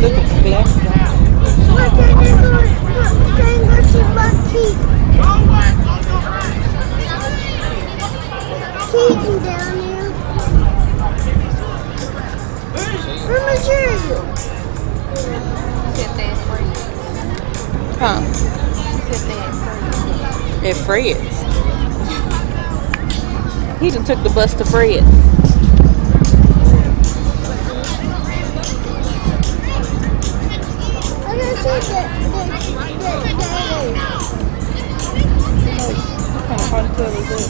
Look at the glasses on. Keaton down here. Where's my cereal? Huh? At Fred's. He done took the bus to Fred's. I gotta see that. What kind of hotel is this?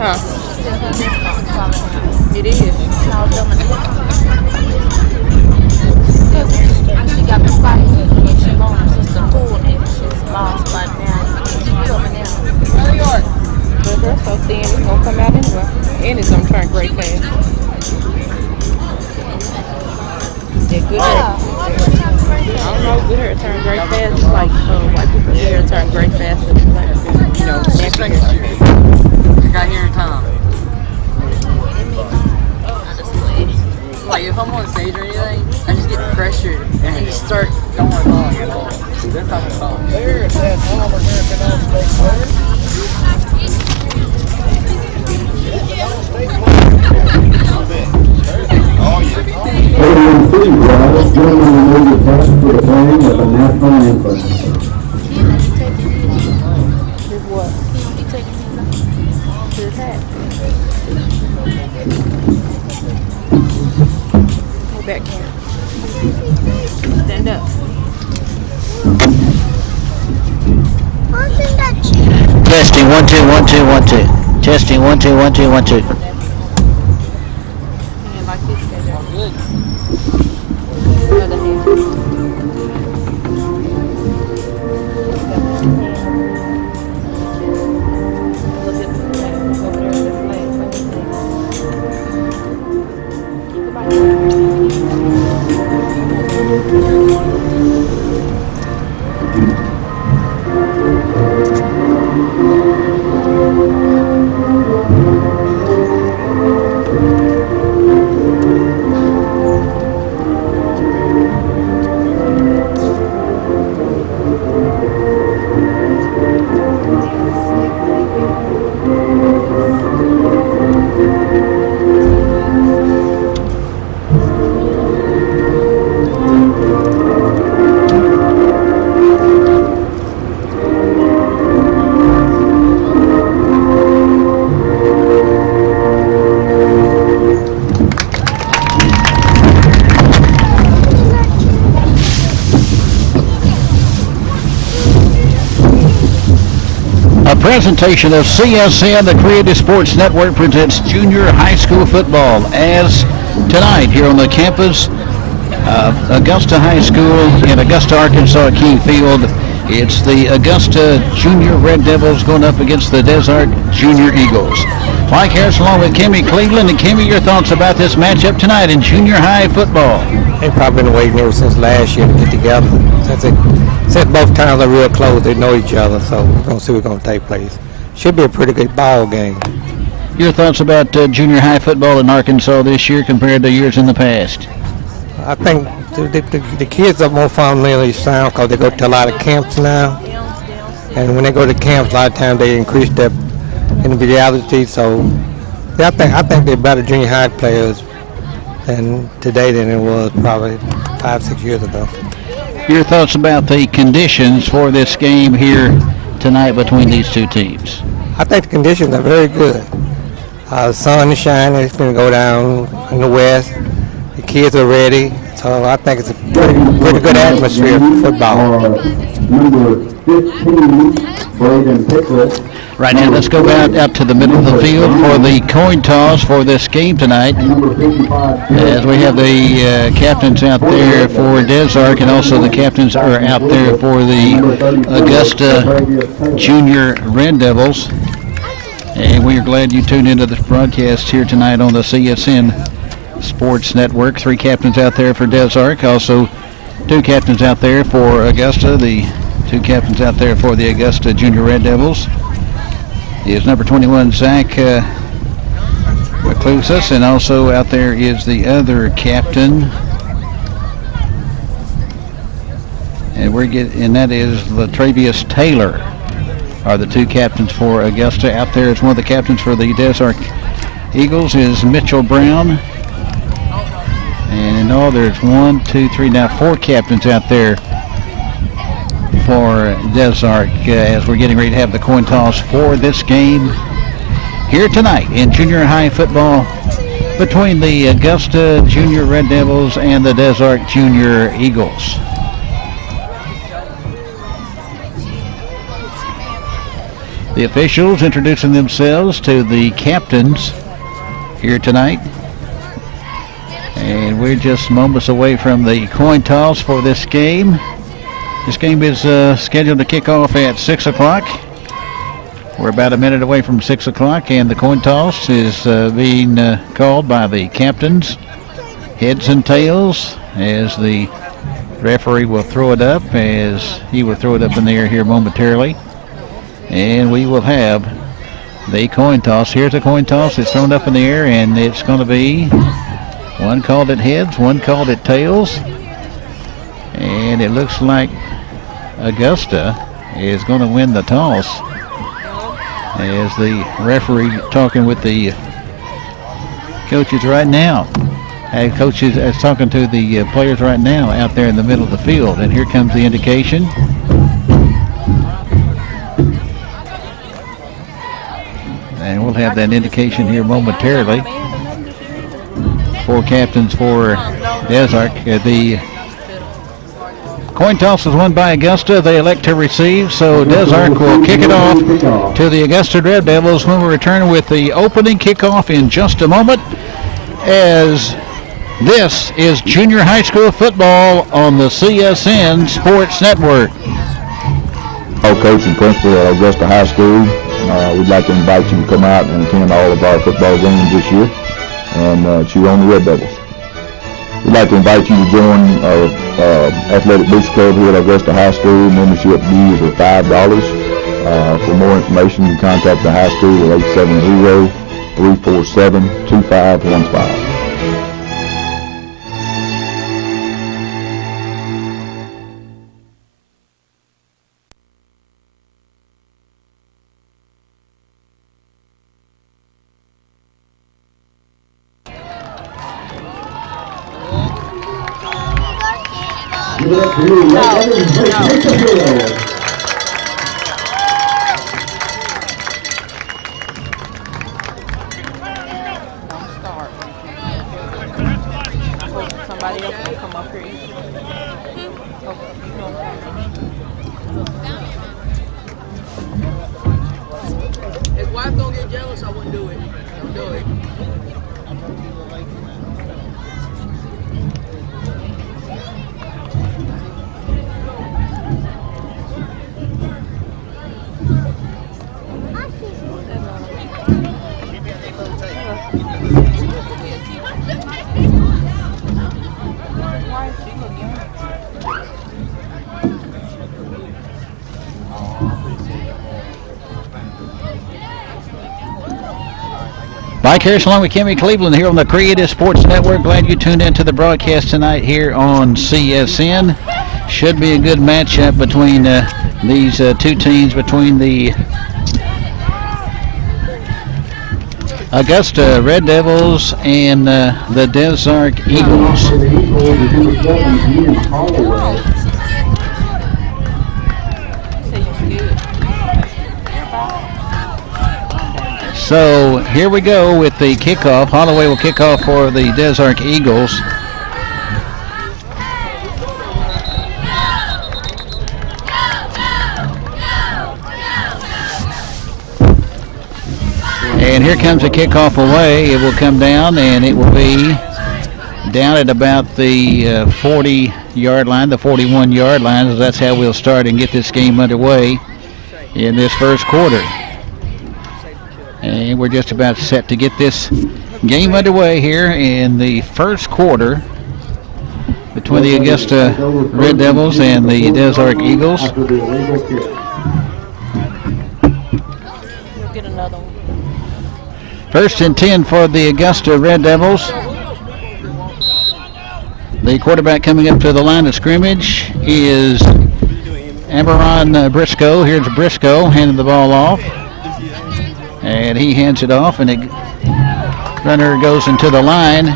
Huh? It is. She got the fight and she lost sister pool and she's lost by now. Keep coming out. But they're so thin, it's gonna come out anyway. And it's gonna turn gray fast. They're good hair. I don't know, good hair turn gray fast. It's like white people's hair turn gray fast. Like, you know, nappy hair. I got here in time. Like if I'm on stage or anything, I just get pressured and I just start going along and all. That's how I'm talking. There's that All-American All-State player. Oh, yeah. Everyone please rise. Join me in the passion for the playing of the national anthem. Here's what? Here's that. Go back here. Stand up. Testing 1 2 1 2 1 2. Testing 1 2 1 2 1 2. Like this, Good. other hand. Look at the flag. Over there, the flag. Presentation of CSN, the Creative Sports Network, presents junior high school football as tonight here on the campus of Augusta High School in Augusta, Arkansas at King Field. It's the Augusta Junior Red Devils going up against the Desert Junior Eagles. Mike Harris along with Kimmy Cleveland. And Kimmy, your thoughts about this matchup tonight in junior high football? They've probably been waiting ever since last year to get together. Since both times are real close, they know each other, so we're going to see what's going to take place. Should be a pretty good ball game. Your thoughts about junior high football in Arkansas this year compared to years in the past? I think the kids are more fundamentally sound because they go to a lot of camps now. And when they go to camps, a lot of times they increase their individuality. So yeah, I think they're better junior high players today than it was probably 5-6 years ago. Your thoughts about the conditions for this game here tonight between these two teams? I think the conditions are very good. The sun is shining. It's going to go down in the west. The kids are ready. So I think it's a pretty good atmosphere for football. Number 15, Braden Pickles. Right now, let's go out to the middle of the field for the coin toss for this game tonight. As we have the captains out there for Desark, and also the captains are out there for the Augusta Junior Red Devils. And we are glad you tuned into this broadcast here tonight on the CSN Sports Network. 3 captains out there for Desark, also 2 captains out there for Augusta, the 2 captains out there for the Augusta Junior Red Devils. Is number 21, Zach Clusas, and also out there is the other captain. And that is Latravius Taylor, are the two captains for Augusta. Out there is one of the captains for the Desert Eagles is Mitchell Brown. And in all, there's 1, 2, 3, now 4 captains out there for Desert as we're getting ready to have the coin toss for this game here tonight in junior high football between the Augusta Junior Red Devils and the Desert Junior Eagles. The officials introducing themselves to the captains here tonight. And we're just moments away from the coin toss for this game. This game is scheduled to kick off at 6 o'clock. We're about a minute away from 6 o'clock, and the coin toss is being called by the captains, heads and tails, as the referee will throw it up, as he will throw it up in the air here momentarily. And we will have the coin toss. Here's the coin toss. It's thrown up in the air, and it's going to be one called at heads, one called at tails. And it looks like Augusta is going to win the toss, as the referee talking with the coaches right now. Coaches is talking to the players right now out there in the middle of the field. And here comes the indication. And we'll have that indication here momentarily. 4 captains for Desert. The coin toss is won by Augusta. They elect to receive, so Desert will kick it off to the Augusta Red Devils when we return with the opening kickoff in just a moment, as this is junior high school football on the CSN Sports Network. Coach and principal at Augusta High School. We'd like to invite you to come out and attend all of our football games this year and cheer on the Red Devils. We'd like to invite you to join our Athletic Boost Club here at Augusta High School. Membership dues are $5. For more information, you can contact the high school at 870-347-2515. Somebody else will come up here. His wife don't get jealous, I wouldn't do it. Don't do it. Mike Harris along with Kimmy Cleveland here on the Creative Sports Network. Glad you tuned into the broadcast tonight here on CSN. Should be a good matchup between these two teams, between the Augusta Red Devils and the Desert Eagles. So here we go with the kickoff. Holloway will kick off for the Desert Eagles. And here comes the kickoff away. It will come down, and it will be down at about the 40-yard line, the 41-yard line. That's how we'll start and get this game underway in this first quarter. And we're just about set to get this game underway here in the first quarter between the Augusta Red Devils and the Desert Eagles. First and 10 for the Augusta Red Devils. The quarterback coming up to the line of scrimmage is Amaron Briscoe. Here's Briscoe handing the ball off. And he hands it off, and the runner goes into the line.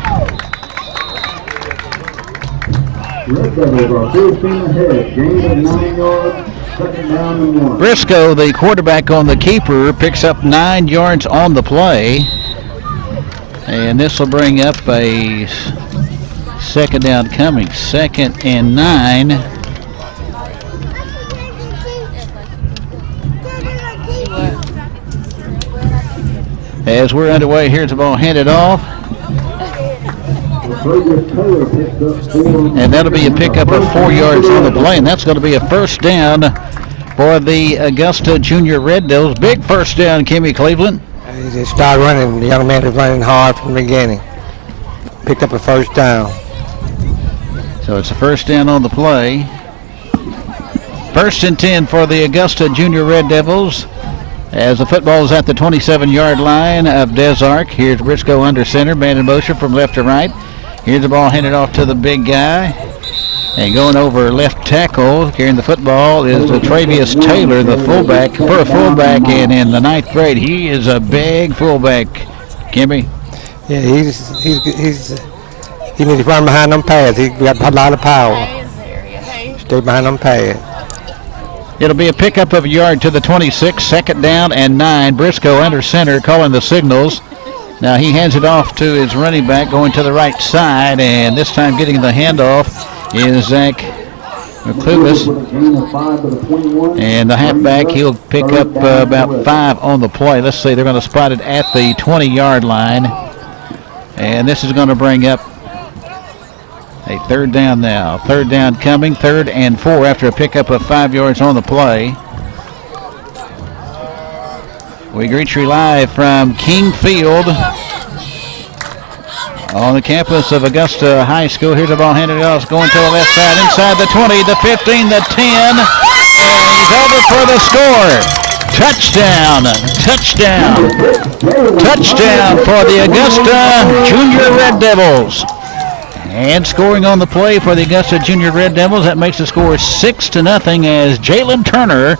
Red Devils are full steam ahead. Gain of 9 yards. Second down and 1. Briscoe, the quarterback on the keeper, picks up 9 yards on the play. And this will bring up a second down coming. 2nd and 9. As we're underway, here's the ball handed off. And that'll be a pickup of 4 yards on the play, and that's going to be a first down for the Augusta Junior Red Devils. Big first down, Kimmy Cleveland. He just started running. The young man was running hard from the beginning. Picked up a first down. So it's a first down on the play. First and 10 for the Augusta Junior Red Devils. As the football is at the 27-yard line of Des Arc. Here's Briscoe under center, man in motion from left to right. Here's the ball handed off to the big guy. And going over left tackle, carrying the football, is Travius Taylor, the fullback, for a fullback, and in the 9th grade, he is a big fullback. Kimmy? Yeah, he needs to run behind them pads. He got a lot of power. Stay behind them pads. It'll be a pickup of a yard to the 26, 2nd down and 9. Briscoe under center, calling the signals. Now he hands it off to his running back, going to the right side, and this time getting the handoff is Zach McClugas. And the halfback, he'll pick up about 5 on the play. Let's see, they're going to spot it at the 20-yard line. And this is going to bring up a 3rd down now. 3rd down coming, 3rd and 4 after a pickup of 5 yards on the play. We greet you live from King Field on the campus of Augusta High School. Here's the ball handed off, going to the left side, inside the 20, the 15, the 10, and he's over for the score. Touchdown, touchdown, touchdown for the Augusta Junior Red Devils. And scoring on the play for the Augusta Junior Red Devils, that makes the score 6-0 as Jalen Turner,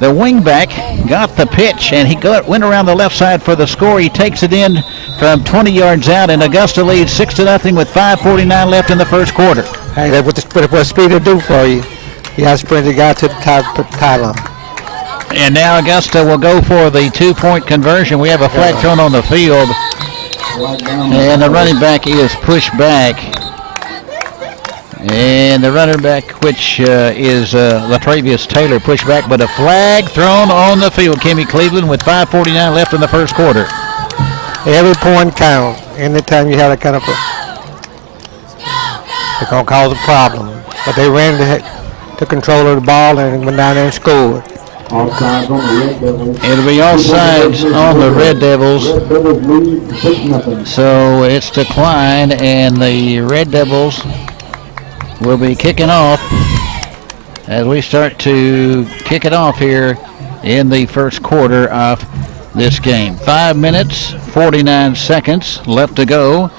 the wingback, got the pitch, and he went around the left side for the score. He takes it in from 20 yards out, and Augusta leads 6-0 with 5:49 left in the first quarter. Hey, that's what speed will do for you. You got to sprint the guy to the tie line. And now Augusta will go for the 2-point conversion. We have a flag thrown on the field, and the running back is pushed back. And the running back, which is Latravius Taylor, pushed back, but a flag thrown on the field. Kimmy Cleveland with 5:49 left in the first quarter. Every point counts. Anytime you have that kind of it's going to cause a problem. But they ran to control of the ball and went down there and scored. Offsides on the Red Devils. It'll be offsides on the Red Devils. Red Devils lead 6-0. So it's declined, and the Red Devils will be kicking off as we start to kick it off here in the first quarter of this game. 5 minutes, 49 seconds left to go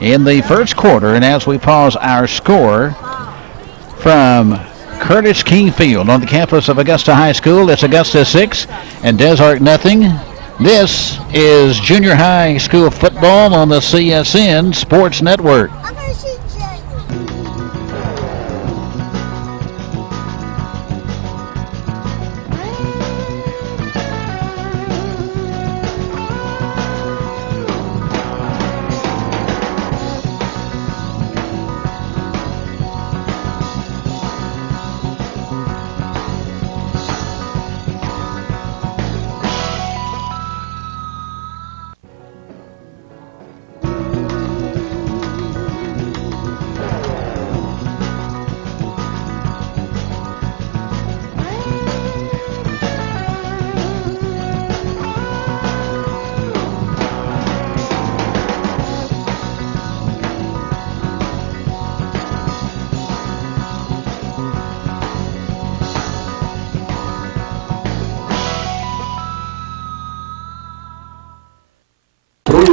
in the first quarter, and as we pause our score from Curtis King Field on the campus of Augusta High School, it's Augusta 6 and Des Arc nothing. This is junior high school football on the CSN Sports Network.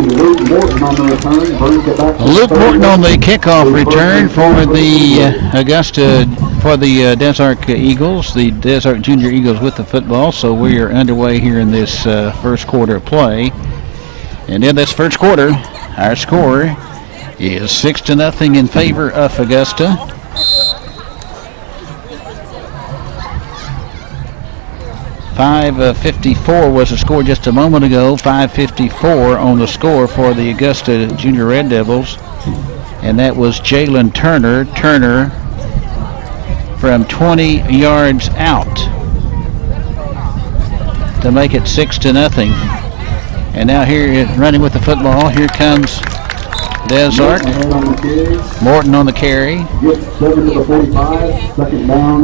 Luke Morton on the return. Brings it back. Luke Morton on the kickoff return for the Augusta, for the Des Arc Eagles, the Des Arc Junior Eagles with the football. So we are underway here in this first quarter of play. And in this first quarter, our score is 6-0 in favor of Augusta. 5:54 was the score just a moment ago. 5:54 on the score for the Augusta Junior Red Devils. And that was Jalen Turner. Turner from 20 yards out to make it 6-0. And now here running with the football, here comes Des Arc. Morton on the carry.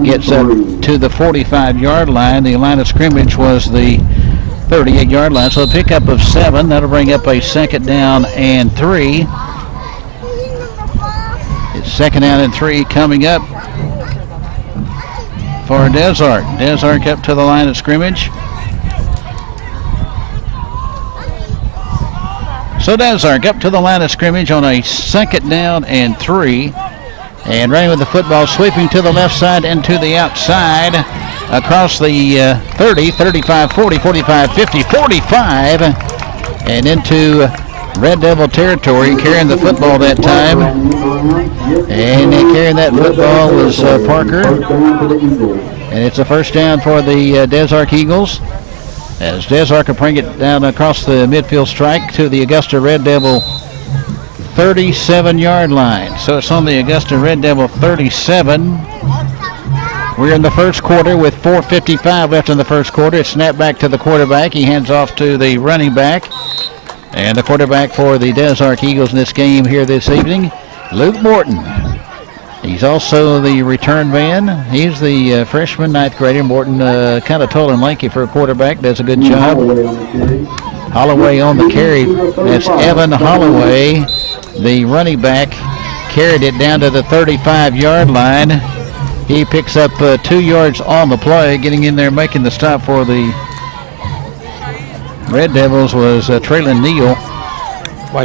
Gets up to the 45-yard line. The line of scrimmage was the 38-yard line. So a pickup of 7. That'll bring up a 2nd down and 3. It's 2nd down and 3 coming up for Des Arc. Des Arc up to the line of scrimmage. So Des Arc up to the line of scrimmage on a 2nd down and 3. And running with the football, sweeping to the left side and to the outside. Across the 30, 35, 40, 45, 50, 45. And into Red Devil territory, carrying the football that time. And carrying that football was Parker. And it's a 1st down for the Des Arc Eagles, as Des Arc will bring it down across the midfield strike to the Augusta Red Devil 37-yard line. So it's on the Augusta Red Devil 37. We're in the first quarter with 4:55 left in the first quarter. It's snapped back to the quarterback. He hands off to the running back. And the quarterback for the Des Arc Eagles in this game here this evening, Luke Morton. He's also the return man. He's the freshman, 9th grader. Morton, kind of tall and lanky for a quarterback, does a good job. Holloway on the carry. That's Evan Holloway, the running back, carried it down to the 35-yard line. He picks up 2 yards on the play. Getting in there, making the stop for the Red Devils was Traylon Neal.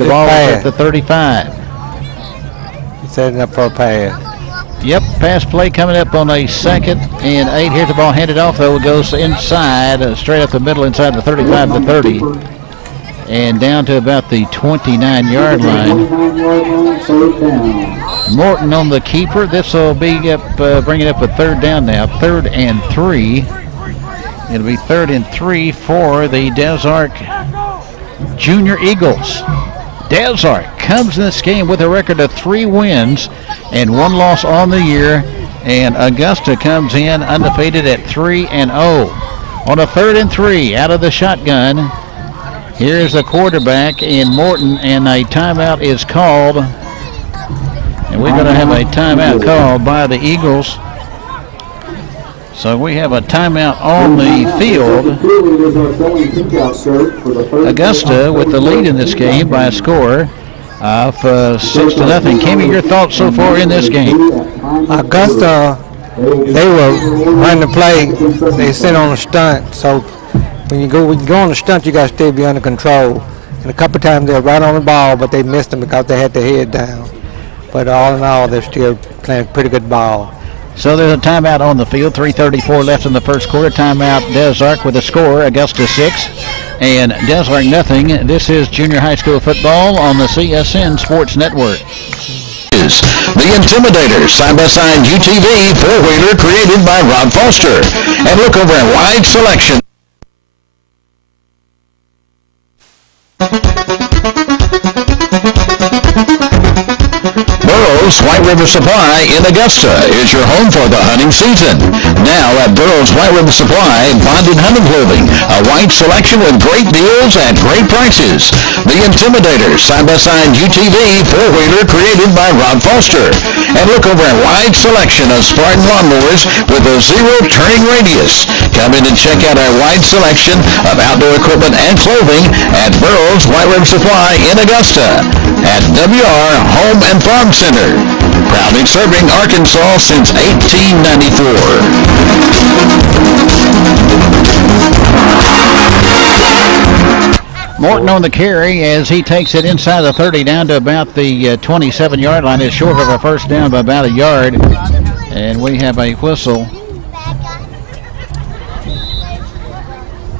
The ball was at the 35. Setting up for a pass. Yep, pass play coming up on a 2nd and 8. Here's the ball handed off, though. It goes inside, straight up the middle, inside the 35 to 30. And down to about the 29-yard line. Morton on the keeper. This will be up, bringing up a 3rd down now. 3rd and 3. It'll be 3rd and 3 for the Des Arc Junior Eagles. Des Arc comes in this game with a record of 3 wins and 1 loss on the year, and Augusta comes in undefeated at 3-0. On a 3rd and 3 out of the shotgun, here's the quarterback in Morton, and a timeout is called, and we're going to have a timeout called by the Eagles. So we have a timeout on the field. Augusta with the lead in this game by a score of 6-0. Kimmy, your thoughts so far in this game? Augusta, they were running the play. They sit on a stunt. So when you go on the stunt, you got to still be under control. And a couple times they were right on the ball, but they missed them because they had their head down. But all in all, they're still playing pretty good ball. So there's a timeout on the field. 3:34 left in the first quarter. Timeout Des Arc with a score, Augusta 6 and Des Arc nothing. This is junior high school football on the CSN Sports Network. The Intimidator side-by-side UTV four-wheeler created by Rob Foster. And look over at wide selection. White River Supply in Augusta is your home for the hunting season. Now at Burroughs White River Supply, bonded hunting clothing, a wide selection with great deals at great prices. The Intimidator side-by-side UTV four-wheeler created by Rob Foster. And look over at wide selection of Spartan lawnmowers with a 0 turning radius. Come in and check out our wide selection of outdoor equipment and clothing at Burroughs White River Supply in Augusta at WR Home and Farm Center. Proudly serving Arkansas since 1894. Morton on the carry as he takes it inside the 30 down to about the 27-yard line. It's short of a first down by about a yard. And we have a whistle.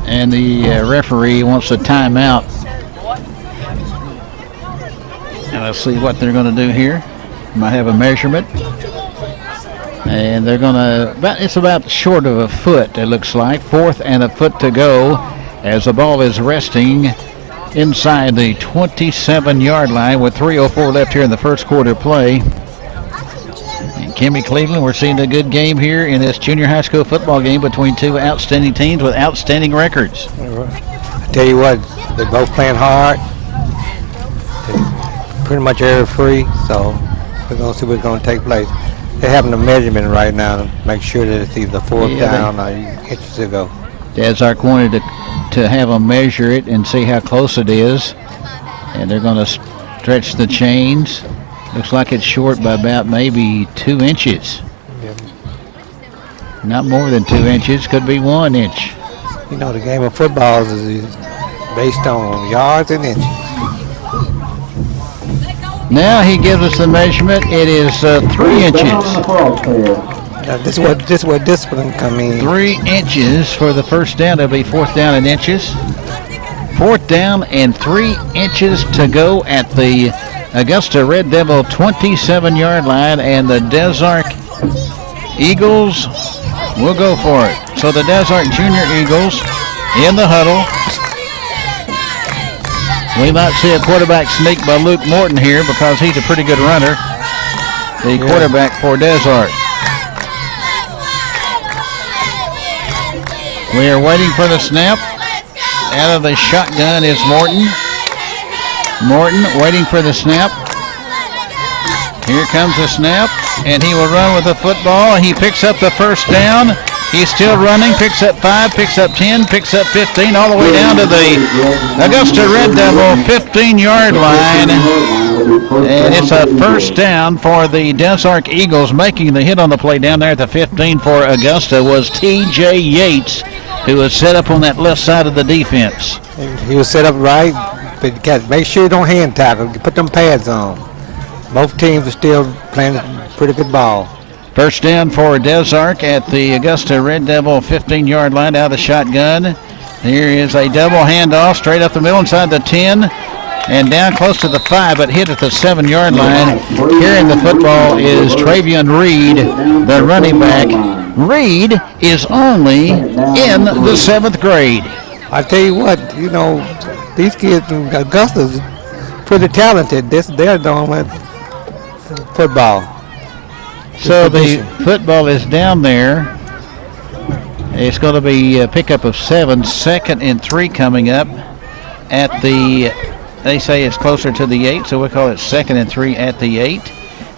And the referee wants a timeout. And let's see what they're going to do here. Might have a measurement. And they're going to, it's about short of a foot, it looks like. 4th and a foot to go as the ball is resting inside the 27-yard line with 3:04 left here in the first quarter play. And Kimmy Cleveland, we're seeing a good game here in this junior high school football game between two outstanding teams with outstanding records. I tell you what, they're both playing hard. They're pretty much error-free, so we're going to see what's going to take place. They're having a measurement right now to make sure that it's either 4th down or inches to go. Desark wanted to have them measure it and see how close it is. And they're going to stretch the chains. Looks like it's short by about maybe 2 inches. Yeah. Not more than 2 inches, could be 1 inch. You know, the game of football is based on yards and inches. Now he gives us the measurement. It is 3 inches. This is where discipline come in. 3 inches for the first down. It'll be 4th down in inches. 4th down and 3 inches to go at the Augusta Red Devil 27-yard line, and the Desark Eagles will go for it. So the Desark Junior Eagles in the huddle. We might see a quarterback sneak by Luke Morton here because he's a pretty good runner. The quarterback for Desark. We are waiting for the snap. Out of the shotgun is Morton. Morton waiting for the snap. Here comes the snap, and he will run with the football. He picks up the first down. He's still running, picks up 5, picks up 10, picks up 15, all the way down to the Augusta Red Devil 15-yard line. And it's a first down for the Desark Eagles. Making the hit on the play down there at the 15 for Augusta was T.J. Yates, who was set up on that left side of the defense. He was set up right, but you got to make sure you don't hand tackle. Put them pads on. Both teams are still playing a pretty good ball. First down for Desark at the Augusta Red Devil 15-yard line out of the shotgun. Here is a double handoff straight up the middle inside the 10 and down close to the 5, but hit at the 7-yard line. Carrying the football is Travion Reed, the running back. Reed is only in the 7th grade. I tell you what, you know, these kids in Augusta's pretty talented. They're doing with football. So the football is down there. It's going to be a pickup of 7, 2nd and 3 coming up at the, they say it's closer to the 8, so we'll call it 2nd and 3 at the 8.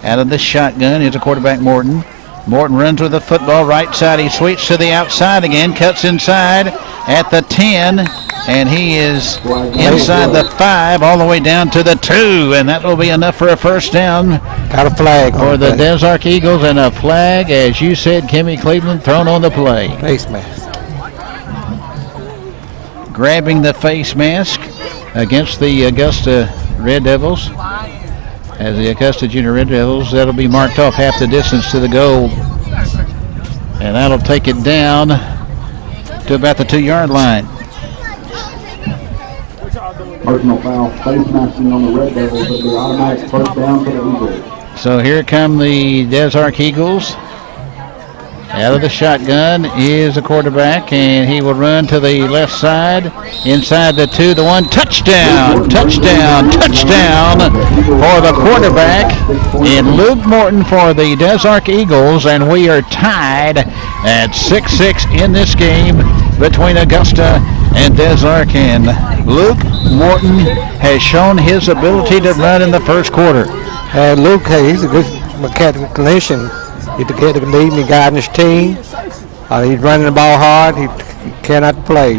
Out of the shotgun is a quarterback, Morton. Morton runs with the football right side. He sweeps to the outside again, cuts inside at the 10, and he is inside the 5 all the way down to the 2, and that will be enough for a first down. Got a flag for the Desark Eagles, and a flag, as you said, Kimmy Cleveland, thrown on the play. Face mask. Grabbing the face mask against the Augusta Red Devils. As the Augusta Junior Red Devils, that'll be marked off half the distance to the goal. And that'll take it down to about the 2-yard line. Personal foul, face masking on the Red Devils. It'll be automatic first down for the Eagles. So here come the Desark Eagles. Out of the shotgun is the quarterback, and he will run to the left side. Inside the 2, the 1, touchdown, touchdown, touchdown for the quarterback in Luke Morton for the Desark Eagles, and we are tied at 6-6 in this game between Augusta and Desark, and Luke Morton has shown his ability to run in the first quarter. Luke, he's a good mechanician. He's the lead and guiding his team. He's running the ball hard. He cannot play.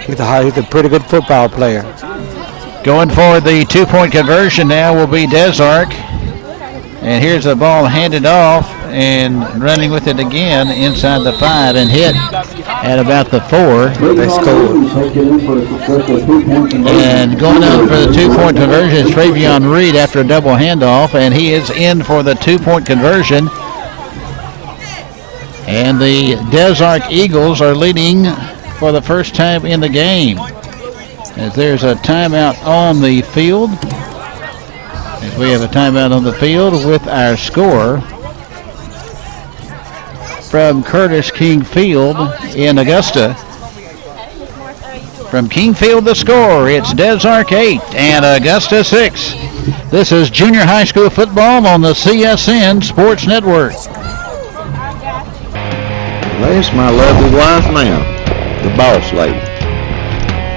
He's a pretty good football player. Going for the 2-point conversion now will be Desark. And here's the ball handed off. and running with it again inside the 5 and hit at about the 4. They scored. And going out for the 2-point conversion is Travion Reed after a double handoff, and he is in for the 2-point conversion. And the Des Arc Eagles are leading for the first time in the game. As there's a timeout on the field. As we have a timeout on the field with our score from Curtis King Field in Augusta. From King Field, the score, it's Des Arc 8 and Augusta 6. This is junior high school football on the CSN Sports Network. That's my lovely wife now, the boss lady.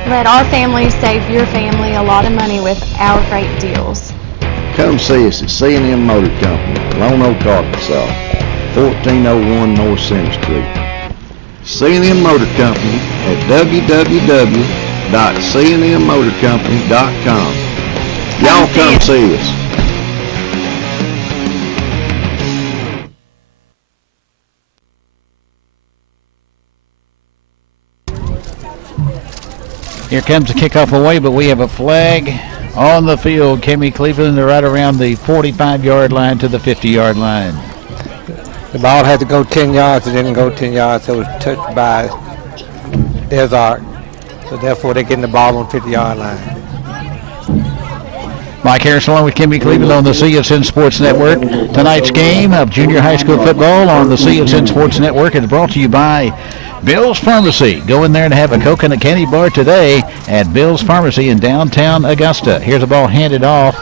Let our family save your family a lot of money with our great deals. Come see us at C&M Motor Company, Lone Oak, Arkansas, 1401 North Center Street. C&M Motor Company at www.cnmmotorcompany.com. Y'all come see us. Here comes the kickoff away, but we have a flag on the field. Kimmy Cleveland, they're right around the 45-yard line to the 50-yard line. The ball had to go 10 yards. It didn't go 10 yards, so it was touched by Des Arc. So therefore, they're getting the ball on 50-yard line. Mike Harris along with Kimmy Cleveland on the CSN Sports Network. Tonight's game of junior high school football on the CSN Sports Network is brought to you by Bill's Pharmacy. Go in there and have a coconut candy bar today at Bill's Pharmacy in downtown Augusta. Here's the ball handed off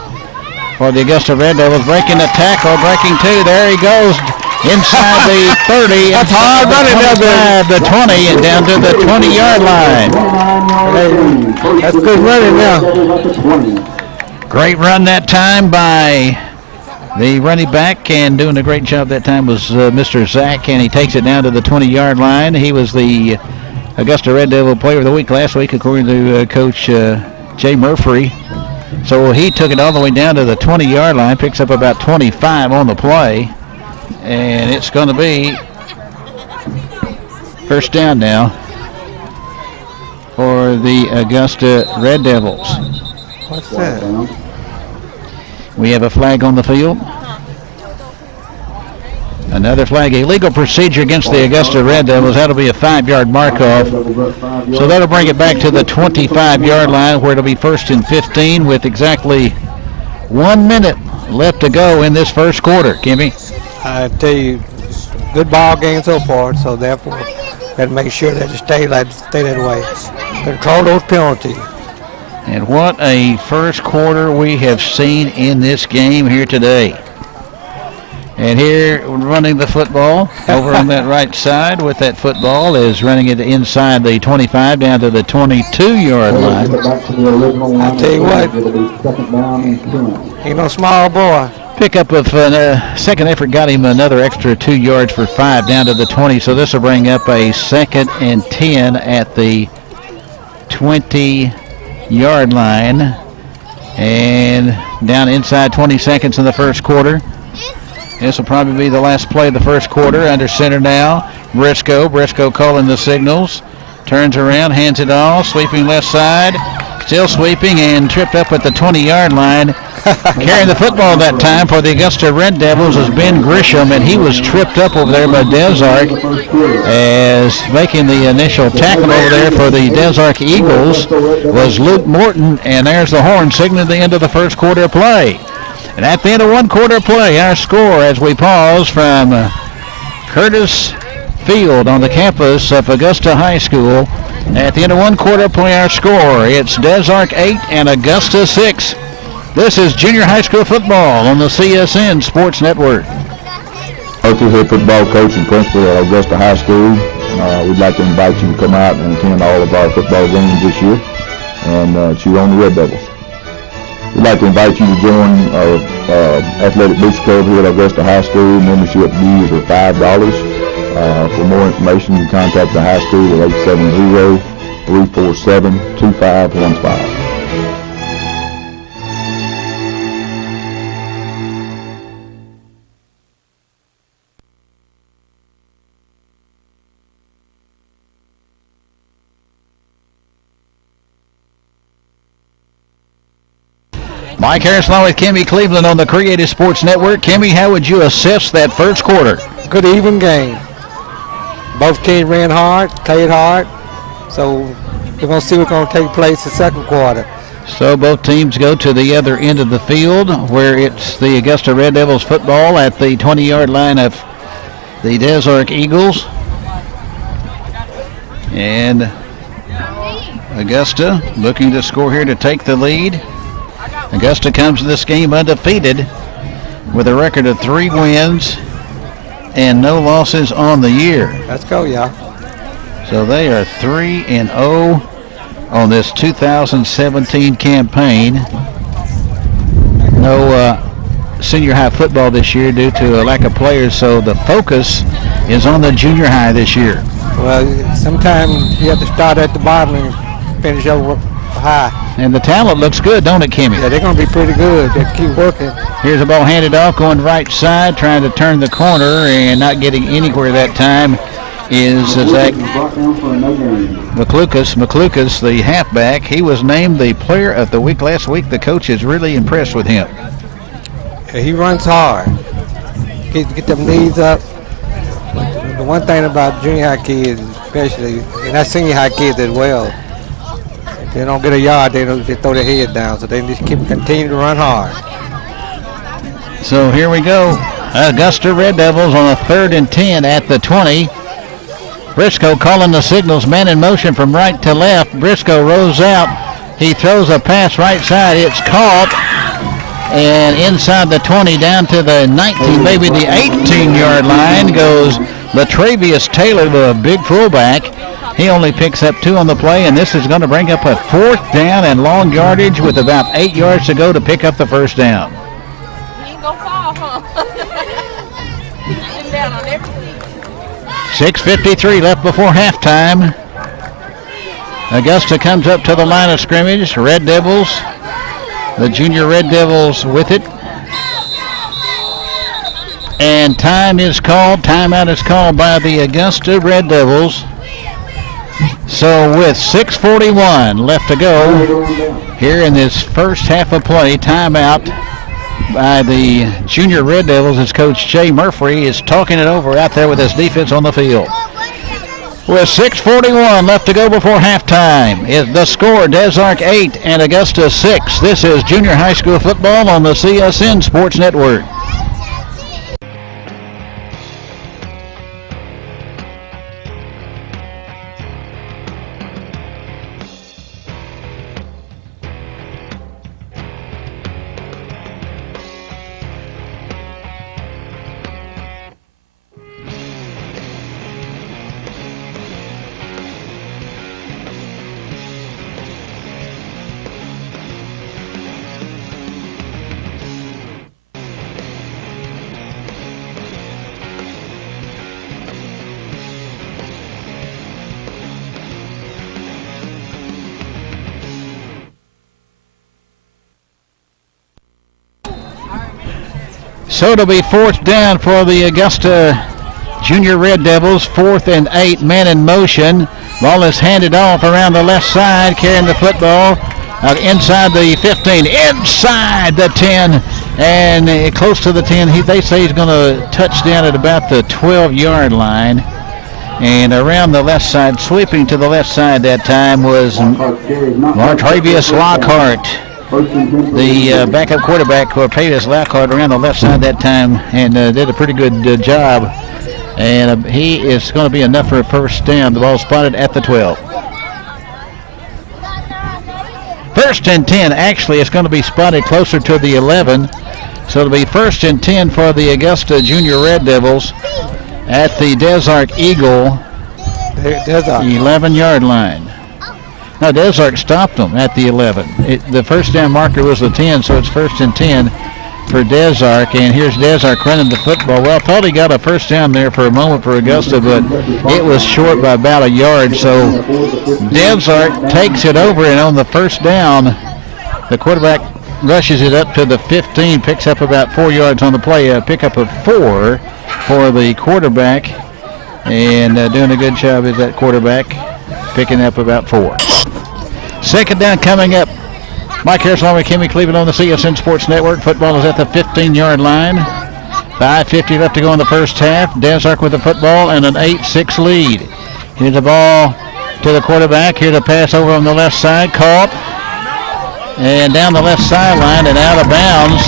for the Augusta Red Devils. Breaking the tackle, breaking 2. There he goes inside the 30. That's hard running there, the 20 and down to the 20-yard line. Hey, that's good running now. Great run that time by the running back, and doing a great job that time was Mr. Zach, and he takes it down to the 20-yard line. He was the Augusta Red Devil Player of the Week last week, according to Coach Jay Murphy. So he took it all the way down to the 20-yard line, picks up about 25 on the play, and it's going to be first down now for the Augusta Red Devils. What's that? We have a flag on the field. Another flag, illegal procedure against the Augusta Red Devils. That'll be a 5-yard mark-off. So that'll bring it back to the 25-yard line, where it'll be 1st and 15 with exactly 1 minute left to go in this first quarter. Kimmy? I tell you, good ball game so far, so therefore, got to make sure that it stay that way. Control those penalties. And what a first quarter we have seen in this game here today. And here, running the football over on that right side with that football, is running it inside the 25 down to the 22-yard line. I tell you what, ain't no small boy. Pickup of second effort got him another extra 2 yards for 5 down to the 20. So this will bring up a 2nd and 10 at the 20-yard line, and down inside 20 seconds in the first quarter. This will probably be the last play of the first quarter. Under center now, Briscoe calling the signals, turns around, hands it off, sweeping left side, still sweeping, and tripped up at the 20-yard line. Carrying the football that time for the Augusta Red Devils is Ben Grisham, and he was tripped up over there by Des Arc, as making the initial tackle over there for the Des Arc Eagles was Luke Morton, and there's the horn signaling the end of the first quarter of play. And at the end of 1 quarter of play, our score as we pause from Curtis Field on the campus of Augusta High School. At the end of 1 quarter of play, our score, it's Des Arc 8 and Augusta 6. This is junior high school football on the CSN Sports Network. Local head football coach and principal at Augusta High School. We'd like to invite you to come out and attend all of our football games this year and cheer on the Red Devils. We'd like to invite you to join our athletic booster club here at Augusta High School. Membership dues are $5. For more information, you can contact the high school at 870-347-2515. Mike Harris along with Kimmy Cleveland on the Creative Sports Network. Kimmy, how would you assess that first quarter? Good even game. Both teams ran hard, played hard. So we're going to see what's going to take place the second quarter. So both teams go to the other end of the field where it's the Augusta Red Devils football at the 20-yard line of the Des Arc Eagles. And Augusta looking to score here to take the lead. Augusta comes to this game undefeated with a record of 3 wins and no losses on the year. Let's go, y'all. So they are 3-0 on this 2017 campaign. No senior high football this year due to a lack of players, so the focus is on the junior high this year. Well, sometimes you have to start at the bottom and finish over high. And the talent looks good, don't it, Kimmy? Yeah, they're going to be pretty good. They keep working. Here's the ball handed off, going right side, trying to turn the corner and not getting anywhere that time is Zach McLucas, the halfback. He was named the player of the week last week. The coach is really impressed with him. Yeah, he runs hard. Get them knees up. The one thing about junior high kids, especially, and that's senior high kids as well, if they don't get a yard, they throw their head down. So they just continue to run hard. So here we go. Augusta Red Devils on a 3rd and 10 at the 20. Briscoe calling the signals, man in motion from right to left. Briscoe rolls out. He throws a pass right side. It's caught. And inside the 20 down to the 19, maybe the 18-yard line goes Latravius Taylor, the big fullback. He only picks up 2 on the play, and this is going to bring up a 4th down and long yardage with about 8 yards to go to pick up the first down. He ain't gonna fall, huh? Sitting down on everything. 6:53 left before halftime. Augusta comes up to the line of scrimmage. Red Devils, the junior Red Devils with it. And time is called. Timeout is called by the Augusta Red Devils. So with 6:41 left to go here in this first half of play, timeout by the junior Red Devils as Coach Jay Murphy is talking it over out there with his defense on the field. With 6:41 left to go before halftime, is the score Des Arc 8 and Augusta 6. This is junior high school football on the CSN Sports Network. So it'll be 4th down for the Augusta Junior Red Devils. 4th and 8, man in motion. Ball is handed off around the left side, carrying the football inside the 15, inside the 10, and close to the 10. They say he's going to touch down at about the 12-yard line. And around the left side, sweeping to the left side that time was Martravius Lockhart. The backup quarterback, Corpavis Lockhart, around the left side that time and did a pretty good job. And he is going to be enough for a first down. The ball spotted at the 12. 1st and 10. Actually, it's going to be spotted closer to the 11. So it'll be 1st and 10 for the Augusta Junior Red Devils at the Des Arc Eagle 11-yard line. Now, Des Arc stopped them at the 11. The first down marker was the 10, so it's 1st and 10 for Des Arc. And here's Des Arc running the football. Well, I thought he got a first down there for a moment for Augusta, but it was short by about a yard. So Des Arc takes it over, and on the first down, the quarterback rushes it up to the 15, picks up about 4 yards on the play. A pickup of 4 for the quarterback, and doing a good job is that quarterback, picking up about 4. Second down coming up Mike Harris along with Kimmy Cleveland on the CSN Sports Network. Football is at the 15-yard line. 5:50 left to go in the first half. Desark with the football and an 8-6 lead. Here's the ball to the quarterback. Here's a pass over on the left side. Caught. And down the left sideline and out of bounds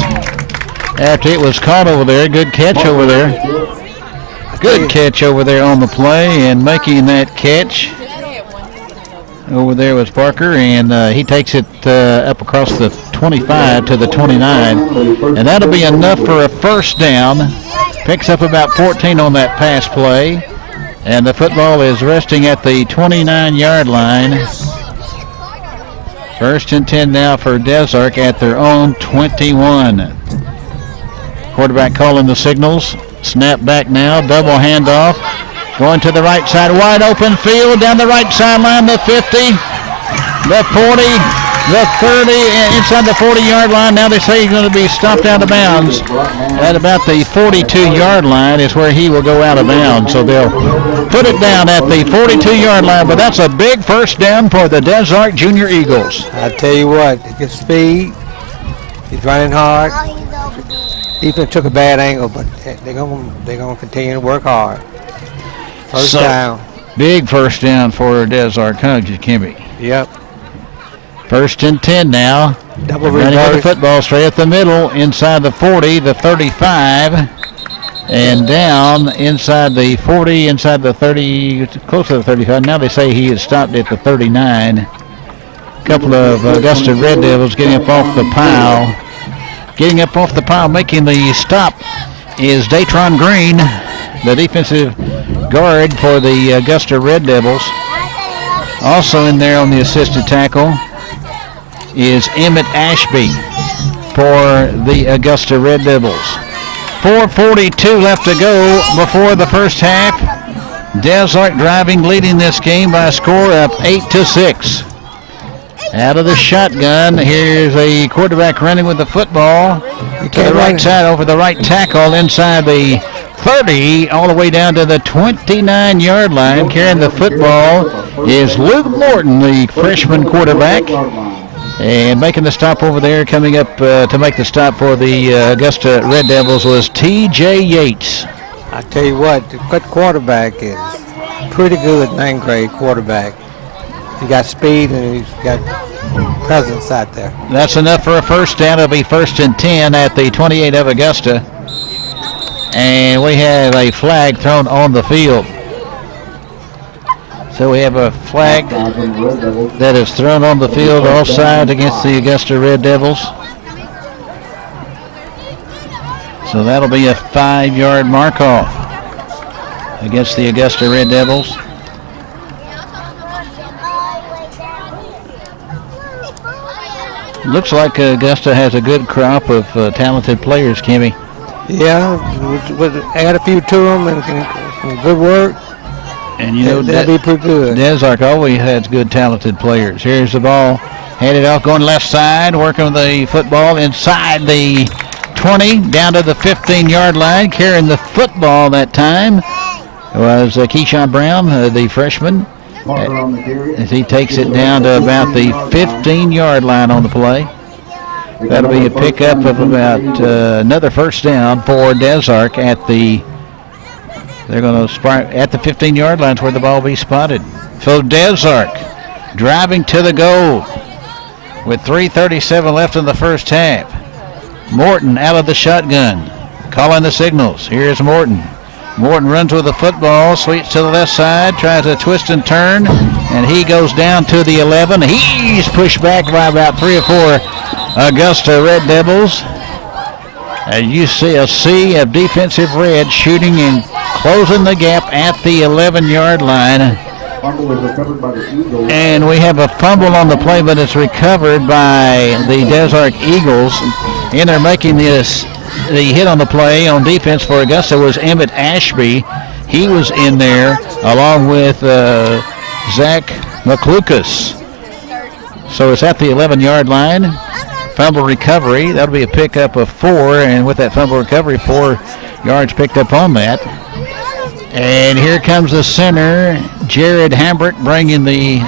after it was caught over there. Good catch over there. Good catch over there on the play, and making that catch over there was Parker, and he takes it up across the 25 to the 29, and that'll be enough for a first down. Picks up about 14 on that pass play, and the football is resting at the 29-yard line. 1st and 10 now for Desark at their own 21. Quarterback calling the signals. Snap back now, double handoff. Going to the right side, wide open field, down the right sideline, the 50, the 40, the 30, and inside the 40-yard line. Now they say he's going to be stopped out of bounds. At about the 42-yard line is where he will go out of bounds. So they'll put it down at the 42-yard line, but that's a big first down for the Desark Junior Eagles. I tell you what, he gets speed. He's running hard. Defense took a bad angle, but they're gonna continue to work hard. First down. Big first down for Desark, huh, Kimmy? Yep. 1st and 10 now. Double running reverse. with the football straight at the middle, inside the 40, the 35, and down inside the 40, inside the 30, close to the 35. Now they say he has stopped at the 39. A couple of Augusta Red Devils getting up off the pile. Getting up off the pile, making the stop is Datron Green, the defensive guard for the Augusta Red Devils. Also in there on the assisted tackle is Emmett Ashby for the Augusta Red Devils. 4:42 left to go before the first half. Desark driving, leading this game by a score of 8-6. Out of the shotgun, here's a quarterback running with the football to the right side over the right tackle inside the 30 all the way down to the 29-yard line. Carrying the football is Luke Morton, the freshman quarterback. And making the stop over there, coming up to make the stop for the Augusta Red Devils was T.J. Yates. I tell you what, the quarterback is pretty good, 9th grade quarterback. He got speed and he's got presence out there. That's enough for a first down. It'll be 1st and 10 at the 28 of Augusta. And we have a flag thrown on the field. So we have a flag that is thrown on the field offside against the Augusta Red Devils. So that'll be a 5-yard mark off against the Augusta Red Devils. Looks like Augusta has a good crop of talented players, Kimmy. Yeah, we add a few to them and some good work. And you know, that'd be pretty good. Desark always has good talented players. Here's the ball, handed off, going left side, working with the football inside the 20, down to the 15-yard line. Carrying the football that time was Keyshawn Brown, the freshman. As he takes it down to about the 15-yard line on the play. That'll be a pickup of about another first down for Desark at the. They're going to start at the 15-yard line where the ball will be spotted. So Desark driving to the goal with 3:37 left in the first half. Morton out of the shotgun, calling the signals. Here's Morton. Morton runs with the football, sweeps to the left side, tries to twist and turn, and he goes down to the 11. He's pushed back by about 3 or 4 Augusta Red Devils. As you see a sea of defensive red shooting and closing the gap at the 11-yard line. And we have a fumble on the play, but it's recovered by the Desark Eagles. And they're making this. The hit on the play on defense for Augusta was Emmett Ashby. He was in there along with Zach McLucas. So it's at the 11-yard line. Fumble recovery. That'll be a pickup of 4. And with that fumble recovery, 4 yards picked up on that. And here comes the center, Jared Hambrick, bringing the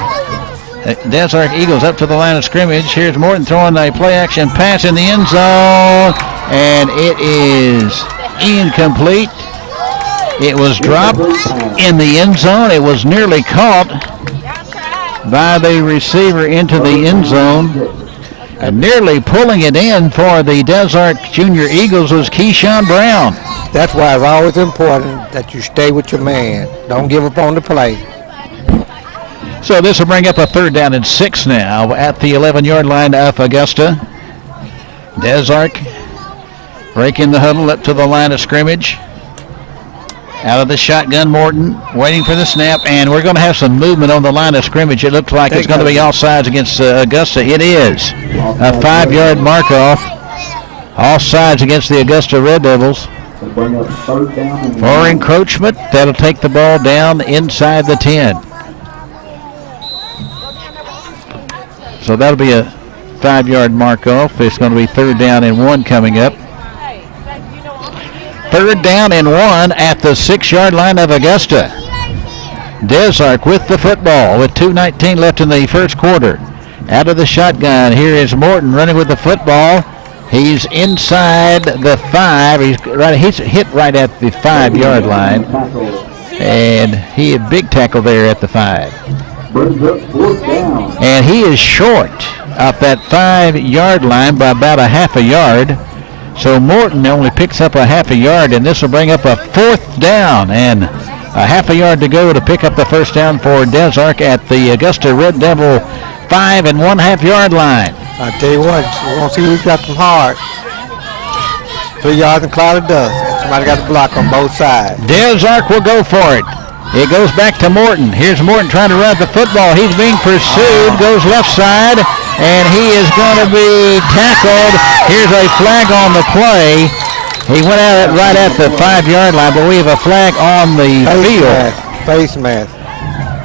Desark Eagles up to the line of scrimmage. Here's Morton throwing a play-action pass in the end zone, and it is incomplete. It was dropped in the end zone. It was nearly caught by the receiver into the end zone. And nearly pulling it in for the Desark Junior Eagles was Keyshawn Brown. That's why it's always important that you stay with your man. Don't give up on the play. So this will bring up a 3rd down and 6 now at the 11-yard line of Augusta. Desark breaking the huddle up to the line of scrimmage. Out of the shotgun, Morton waiting for the snap, and we're going to have some movement on the line of scrimmage. It looks like it's going to be offsides against Augusta. It is a 5-yard mark off. Offsides against the Augusta Red Devils. For encroachment, that'll take the ball down inside the 10. So that'll be a 5-yard mark off. It's going to be 3rd down and 1 coming up. 3rd down and 1 at the 6-yard line of Augusta. Desark with the football with 2:19 left in the first quarter. Out of the shotgun, here is Morton running with the football. He's inside the 5. He's hit right at the 5-yard line. And he had big tackle there at the 5. And he is short up that 5-yard line by about a half a yard. So Morton only picks up a half a yard, and this will bring up a 4th down and a half a yard to go to pick up the first down for Desark at the Augusta Red Devil 5 1/2 yard line. I tell you what, you want to see who's got some heart. 3 yards and cloud of dust. Somebody got to block on both sides. Desark will go for it. It goes back to Morton. Here's Morton trying to run the football. He's being pursued, goes left side, and he is going to be tackled. Here's a flag on the play. He went out right at the 5-yard line, but we have a flag on the field. Face mask.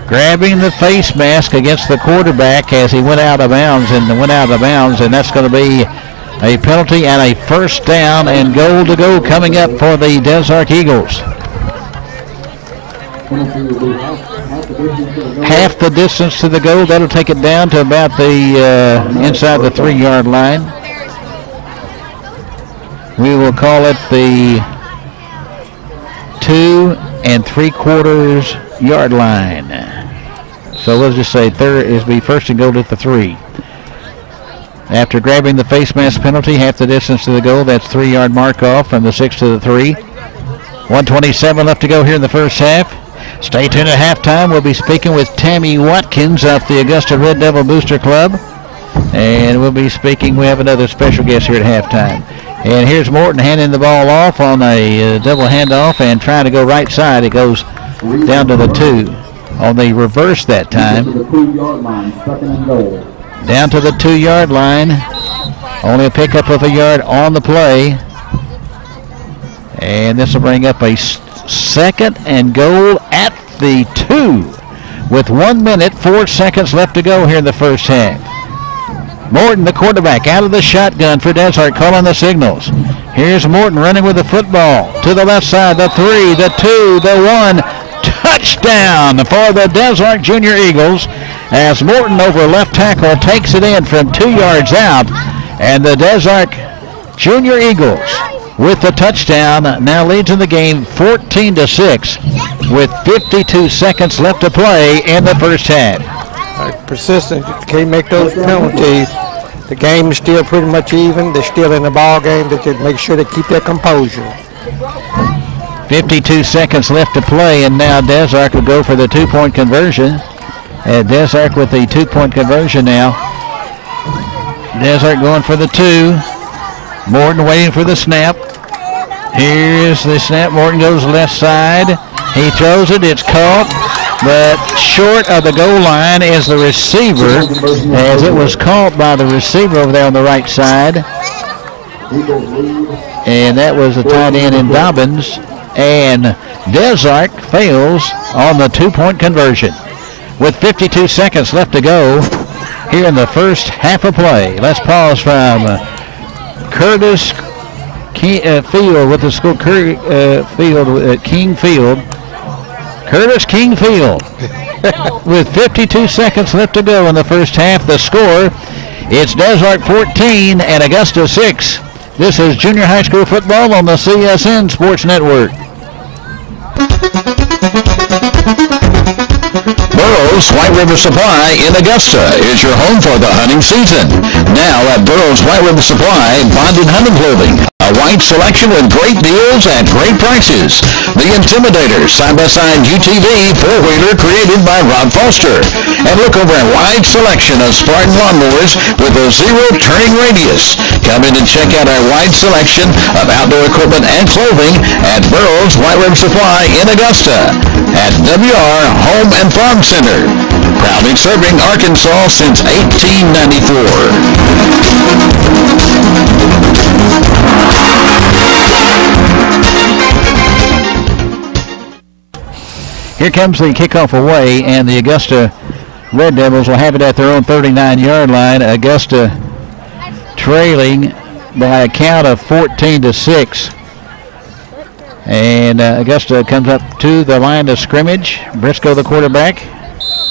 Grabbing the face mask against the quarterback as he went out of bounds, and that's going to be a penalty and a 1st down and goal to go coming up for the Desark Eagles. Half the distance to the goal. That'll take it down to about the inside the 3-yard line. We will call it the 2 3/4 yard line. So we'll just say third is be 1st and goal at the 3. After grabbing the face mask penalty, half the distance to the goal. That's 3-yard mark off from the 6 to the 3. 1:27 left to go here in the first half. Stay tuned at halftime. We'll be speaking with Tammy Watkins of the Augusta Red Devil Booster Club. And we'll be speaking, we have another special guest here at halftime. And here's Morton handing the ball off on a double handoff and trying to go right side. It goes down to the 2. On the reverse that time. Down to the 2-yard line. Only a pickup of a yard on the play. And this will bring up a 2nd and goal at the 2 with 1 minute, 4 seconds left to go here in the first half. Morton, the quarterback, out of the shotgun for Desark, calling the signals. Here's Morton running with the football to the left side, the 3, the 2, the 1. Touchdown for the Desark Junior Eagles as Morton over left tackle takes it in from 2 yards out, and the Desark Junior Eagles with the touchdown now leads in the game 14-6 with 52 seconds left to play in the first half. Persistent, you can't make those penalties. The game is still pretty much even. They're still in the ball game. They just make sure they keep their composure. 52 seconds left to play, and now Desark will go for the 2-point conversion. Desark with the 2-point conversion now. Desark going for the 2. Morton waiting for the snap. Here's the snap. Morton goes left side. He throws it. It's caught, but short of the goal line is the receiver, as it was caught by the receiver over there on the right side. And that was the tight end in Dobbins. And Desark fails on the 2-point conversion. With 52 seconds left to go here in the first half of play. Let's pause from Curtis Field with the school King Field. Curtis King Field with 52 seconds left to go in the first half. The score, it's Desart 14 and Augusta 6. This is junior high school football on the CSN Sports Network. Burroughs White River Supply in Augusta is your home for the hunting season. Now at Burroughs White River Supply, bonded hunting clothing. A wide selection with great deals at great prices. The Intimidator side-by-side UTV four-wheeler created by Rob Foster. And look over a wide selection of Spartan lawnmowers with a zero turning radius. Come in and check out our wide selection of outdoor equipment and clothing at Burroughs White River Supply in Augusta at WR Home and Farm Center. Proudly serving Arkansas since 1894. Here comes the kickoff away, and the Augusta Red Devils will have it at their own 39-yard line. Augusta trailing by a count of 14-6. And Augusta comes up to the line of scrimmage. Briscoe, the quarterback.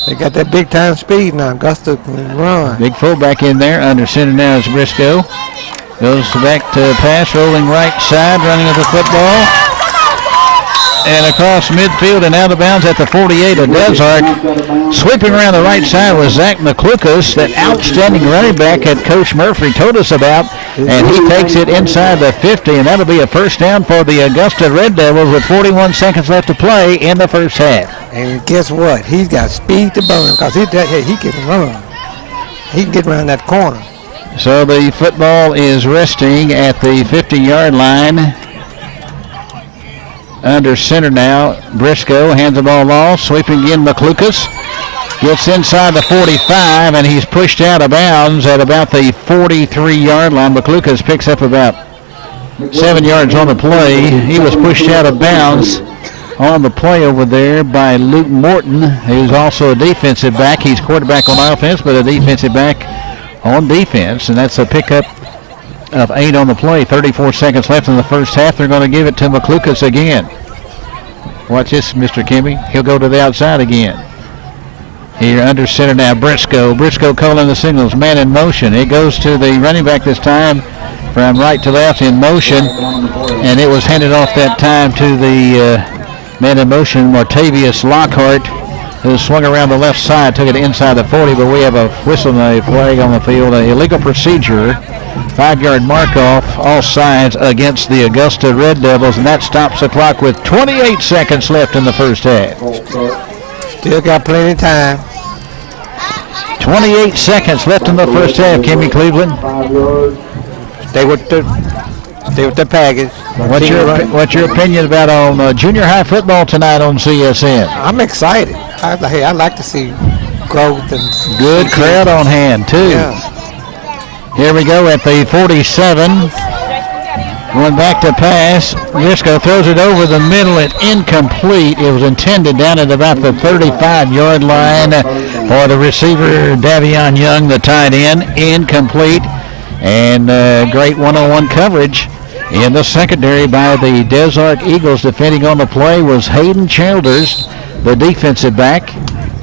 They got that big-time speed now. Augusta can run. Big fullback in there. Under center now is Briscoe. Goes back to pass, rolling right side, running with the football. And across midfield and out of bounds at the 48 of Desart. Sweeping around the right side was Zach McClucas, that outstanding running back that Coach Murphy told us about. And he takes it inside the 50, and that'll be a first down for the Augusta Red Devils with 41 seconds left to play in the first half. And guess what? He's got speed to burn because he can run. He can get around that corner. So the football is resting at the 50-yard line. Under center now, Briscoe hands the ball off, sweeping in McClucas. Gets inside the 45, and he's pushed out of bounds at about the 43-yard line. McClucas picks up about 7 yards on the play. He was pushed out of bounds on the play over there by Luke Morton, who's also a defensive back. He's quarterback on offense, but a defensive back on defense, and that's a pickup of 8 on the play. 34 seconds left in the first half. They're going to give it to McClucas again. Watch this, Mr. Kimmy. He'll go to the outside again. Here under center now, Briscoe. Briscoe calling the signals, man in motion. It goes to the running back this time from right to left in motion, and it was handed off that time to the man in motion, Martavius Lockhart, who swung around the left side, took it inside the 40, but we have a whistle and a flag on the field, an illegal procedure. 5-yard mark off all sides against the Augusta Red Devils, and that stops the clock with 28 seconds left in the first half. Still got plenty of time. 28 seconds left in the first half, Kimmy Cleveland. Stay with the package. What's your opinion about on junior high football tonight on CSN? I'm excited. I like to see growth and good crowd on hand too. Yeah. Here we go at the 47. Going back to pass. Briscoe throws it over the middle. It's incomplete. It was intended down at about the 35-yard line for the receiver, Davion Young, the tight end. Incomplete. And great one-on-one coverage in the secondary by the Desart Eagles. Defending on the play was Hayden Childers, the defensive back,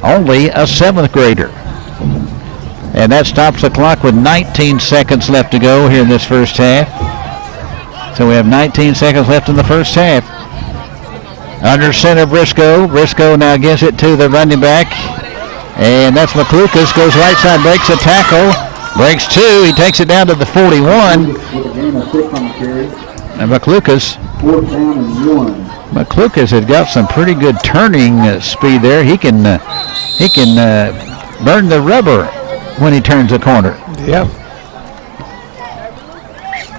only a 7th grader. And that stops the clock with 19 seconds left to go here in this first half. So we have 19 seconds left in the first half. Under center, Briscoe. Briscoe now gives it to the running back. And that's McClucas. Goes right side, breaks a tackle. Breaks 2. He takes it down to the 41. And McClucas has got some pretty good turning speed there. He can burn the rubber when he turns the corner. Yep.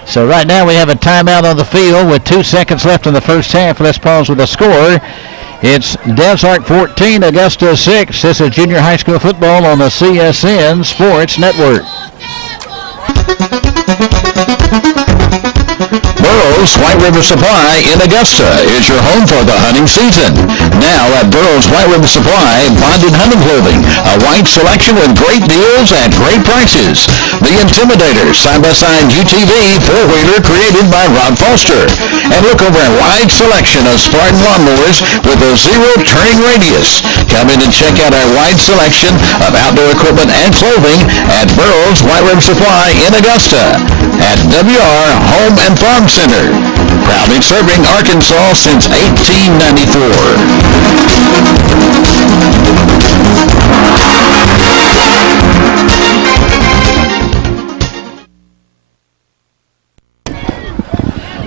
So right now we have a timeout on the field with 2 seconds left in the first half. Let's pause with the score. It's Desart 14, Augusta 6. This is junior high school football on the CSN Sports Network. Burroughs White River Supply in Augusta is your home for the hunting season. Now at Burroughs White River Supply, bonded hunting clothing. A wide selection with great deals at great prices. The Intimidator side-by-side UTV four-wheeler created by Rob Foster. And look over a wide selection of Spartan lawnmowers with a zero turning radius. Come in and check out our wide selection of outdoor equipment and clothing at Burroughs White River Supply in Augusta. At WR Home and Farm Center. Proudly serving Arkansas since 1894.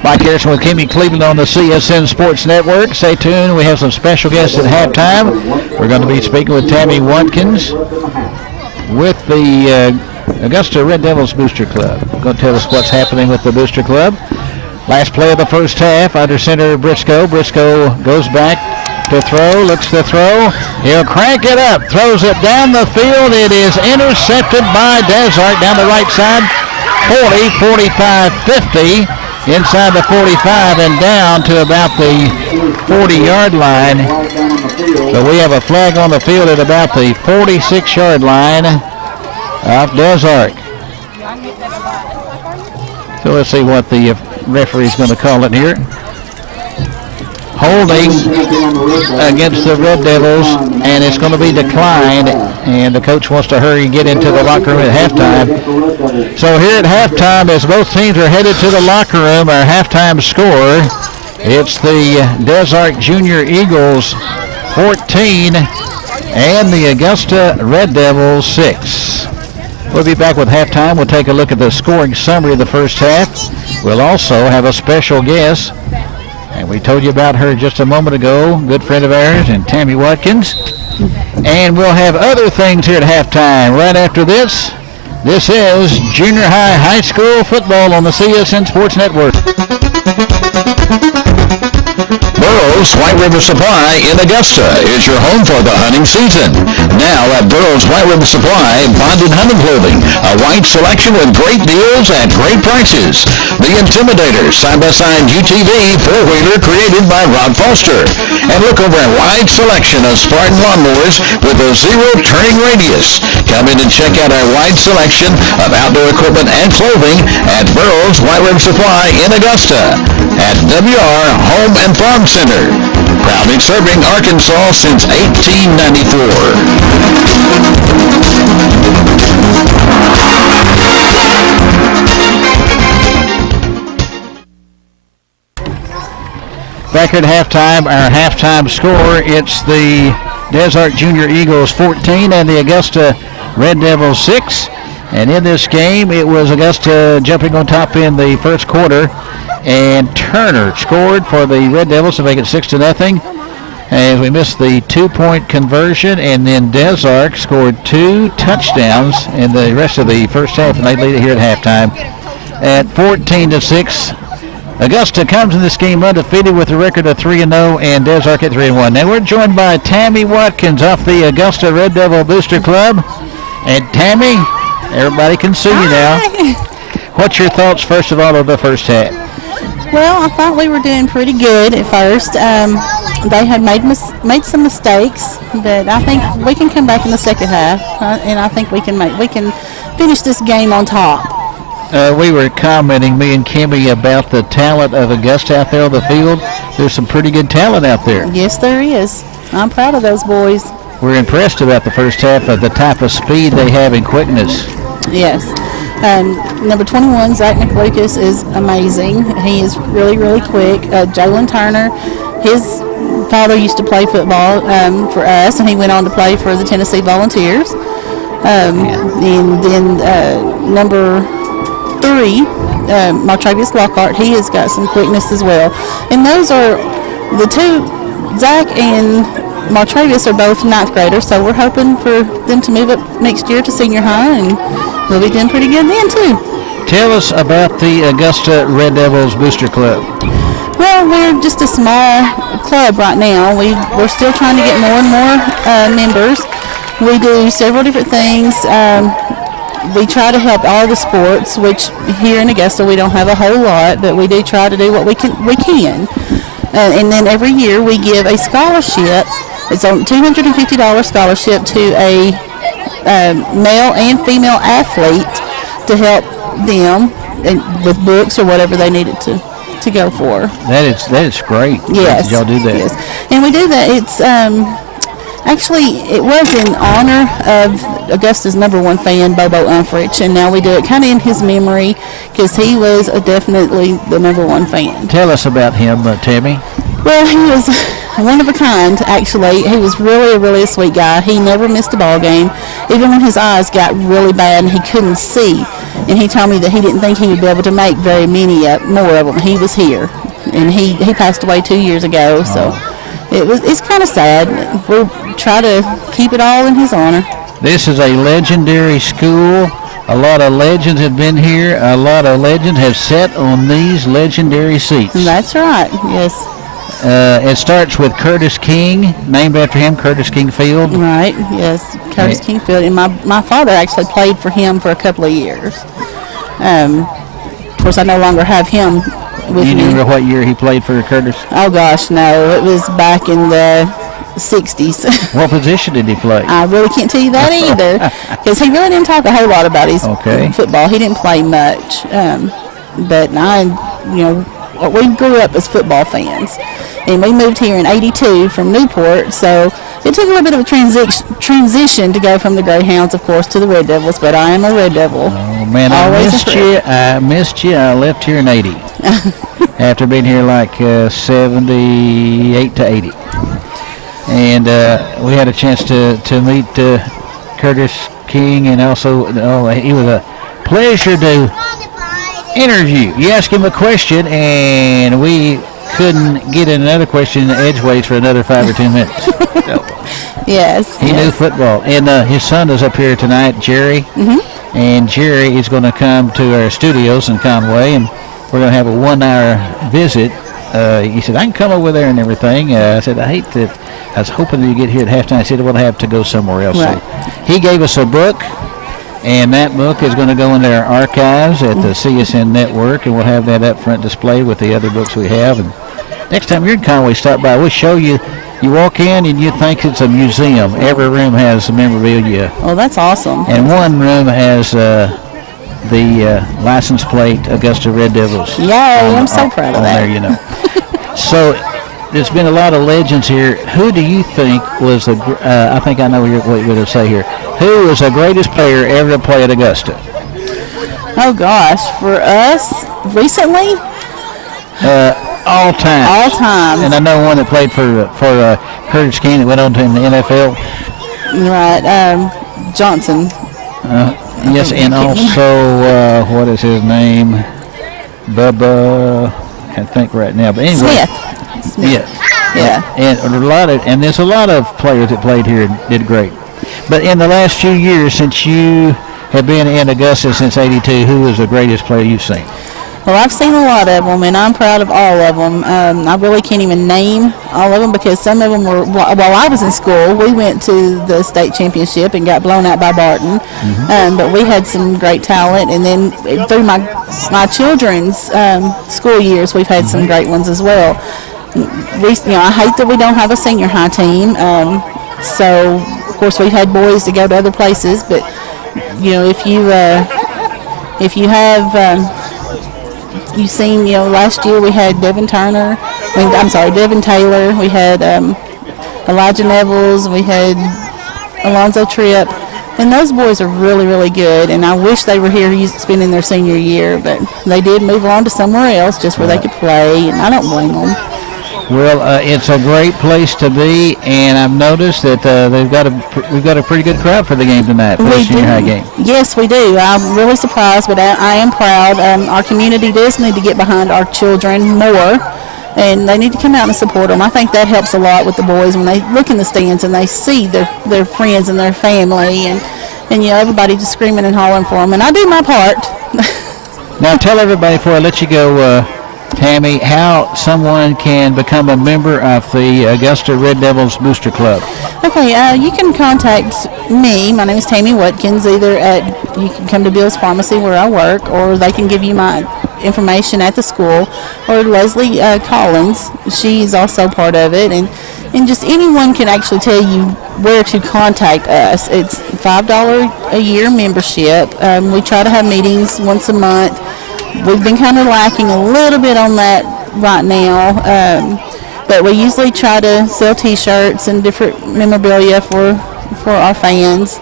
Mike Harrison with Kimmy Cleveland on the CSN Sports Network. Stay tuned. We have some special guests at halftime. We're going to be speaking with Tammy Watkins with the Augusta Red Devils Booster Club. Going to tell us what's happening with the Booster Club. Last play of the first half, under center Briscoe. Briscoe goes back to throw, looks to throw. He'll crank it up, throws it down the field. It is intercepted by Desart down the right side. 40, 45, 50. Inside the 45 and down to about the 40-yard line. So we have a flag on the field at about the 46-yard line of Desart. So let's see what the referee's going to call it here. Holding against the Red Devils, and it's going to be declined, and the coach wants to hurry and get into the locker room at halftime. So here at halftime, as both teams are headed to the locker room, our halftime score, it's the Desart Junior Eagles 14 and the Augusta Red Devils 6. We'll be back with halftime. We'll take a look at the scoring summary of the first half. We'll also have a special guest, and we told you about her just a moment ago, good friend of ours, and Tammy Watkins. And we'll have other things here at halftime. Right after this, this is junior high school football on the CSN Sports Network. Burroughs White River Supply in Augusta is your home for the hunting season. Now at Burroughs White River Supply, bonded hunting clothing. A wide selection with great deals at great prices. The Intimidator side-by-side UTV four-wheeler created by Rob Foster. And look over a wide selection of Spartan lawnmowers with a zero turning radius. Come in and check out our wide selection of outdoor equipment and clothing at Burroughs White River Supply in Augusta. At WR Home and Farm Center. Proudly serving Arkansas since 1894. Back at halftime, our halftime score, it's the Desart Junior Eagles 14 and the Augusta Red Devils 6. And in this game, it was Augusta jumping on top in the first quarter. And Turner scored for the Red Devils to make it 6-0. As we missed the 2-point conversion, and then Desart scored 2 touchdowns in the rest of the first half, and they lead it here at halftime at 14-6. Augusta comes in this game undefeated with a record of 3-0, and Desart at 3-1. Now we're joined by Tammy Watkins off the Augusta Red Devil Booster Club. And Tammy, everybody can see you now. What's your thoughts, first of all, of the first half? Well, I thought we were doing pretty good at first. They had made some mistakes, but I think we can come back in the second half, and I think we can finish this game on top. We were commenting, me and Kimmy, about the talent of Augusta out there on the field. There's some pretty good talent out there. Yes, there is. I'm proud of those boys. We're impressed about the first half of the type of speed they have and quickness. Yes. Number 21, Zach McLucas, is amazing. He is really, really quick. Jalen Turner, his father used to play football for us, and he went on to play for the Tennessee Volunteers. And then number 3, Martravius Lockhart, he has got some quickness as well. And those are the two. Zach and Martravius are both 9th graders, so we're hoping for them to move up next year to senior high, and we'll be doing pretty good then too. Tell us about the Augusta Red Devils Booster Club. Well, we're just a small club right now. We're still trying to get more and more members. We do several different things. We try to help all the sports, which here in Augusta we don't have a whole lot, but we do try to do what we can. And then every year we give a scholarship. It's a $250 scholarship to a male and female athlete to help them with books or whatever they needed to go for. That is great. Yes. Y'all do that. Yes. And we do that. It's actually, it was in honor of Augusta's #1 fan, Bobo Umfrich, and now we do it kind of in his memory because he was definitely the #1 fan. Tell us about him, Tammy. Well, he was one of a kind, actually. He was really a sweet guy. He never missed a ball game, even when his eyes got really bad and he couldn't see. And he told me that he didn't think he would be able to make very many more of them. He was here, and he passed away 2 years ago, so it's kind of sad. We'll try to keep it all in his honor. This is a legendary school. A lot of legends have been here. A lot of legends have sat on these legendary seats. That's right, yes. It starts with Curtis King, named after him, Curtis King Field. Right, yes, Curtis King Field. And my father actually played for him for a couple of years. Of course, I no longer have him with me. You remember what year he played for Curtis? Oh, gosh, no. It was back in the 60s. What position did he play? I really can't tell you that either, because he really didn't talk a whole lot about his football. He didn't play much. But we grew up as football fans. And we moved here in '82 from Newport, so it took a little bit of a transition to go from the Greyhounds, of course, to the Red Devils, but I am a Red Devil. Oh, man, I missed you. I left here in 80 after being here like 78 to 80. And we had a chance to meet Curtis King, and also he was a pleasure to interview. You ask him a question, and we couldn't get in another question edgeways for another 5 or 10 minutes. So, he knew football. And his son is up here tonight, Jerry. And Jerry is going to come to our studios in Conway, and we're going to have a 1-hour visit. He said, I can come over there and everything. I said, I was hoping that you get here at halftime. I said, we'll have to go somewhere else. Right. So he gave us a book. And that book is going to go into our archives at the CSN network, and we'll have that up front display with the other books we have. And next time you're in Conway, stop by. We'll show you. You walk in and you think it's a museum. Every room has memorabilia. Oh, that's awesome. And one room has the license plate Augusta Red Devils. Yay, I'm so proud of that. There, So there's been a lot of legends here. Who do you think was the, I think I know what you're going to say here. Who was the greatest player ever to play at Augusta? Oh, gosh. For us, recently? All time. All time. And I know one that played for Curtis King that went on to the NFL. Right. Johnson. Yes, and also, what is his name? Bubba. I can't think right now. But anyway. Smith. Yeah. And there's a lot of players that played here and did great. But in the last few years, since you have been in Augusta since '82, who is the greatest player you've seen? Well, I've seen a lot of them, and I'm proud of all of them. I really can't even name all of them because some of them were, while I was in school, we went to the state championship and got blown out by Barton. But we had some great talent, and then through my children's school years, we've had some great ones as well. I hate that we don't have a senior high team. So, of course, we've had boys to go to other places, but if you have you've seen, last year we had Devin Taylor, we had Elijah Nevels, we had Alonzo Tripp, and those boys are really good, and I wish they were here spending their senior year, but they did move on to somewhere else just where they could play, and I don't blame them. Well, it's a great place to be, and I've noticed that we've got a pretty good crowd for the game tonight, for the senior high game. Yes, we do. I'm really surprised, but I am proud. Our community does need to get behind our children more, and they need to come out and support them. I think that helps a lot with the boys when they look in the stands and they see their friends and their family, and everybody just screaming and hollering for them, and I do my part. Now tell everybody before I let you go, Tammy, how someone can become a member of the Augusta Red Devils Booster Club. Okay, you can contact me. My name is Tammy Watkins. You can come to Bill's Pharmacy where I work, or they can give you my information at the school, or Leslie Collins. She's also part of it, and just anyone can actually tell you where to contact us. It's $5 a year membership. We try to have meetings once a month. We've been kind of lacking a little bit on that right now, but we usually try to sell T-shirts and different memorabilia for our fans,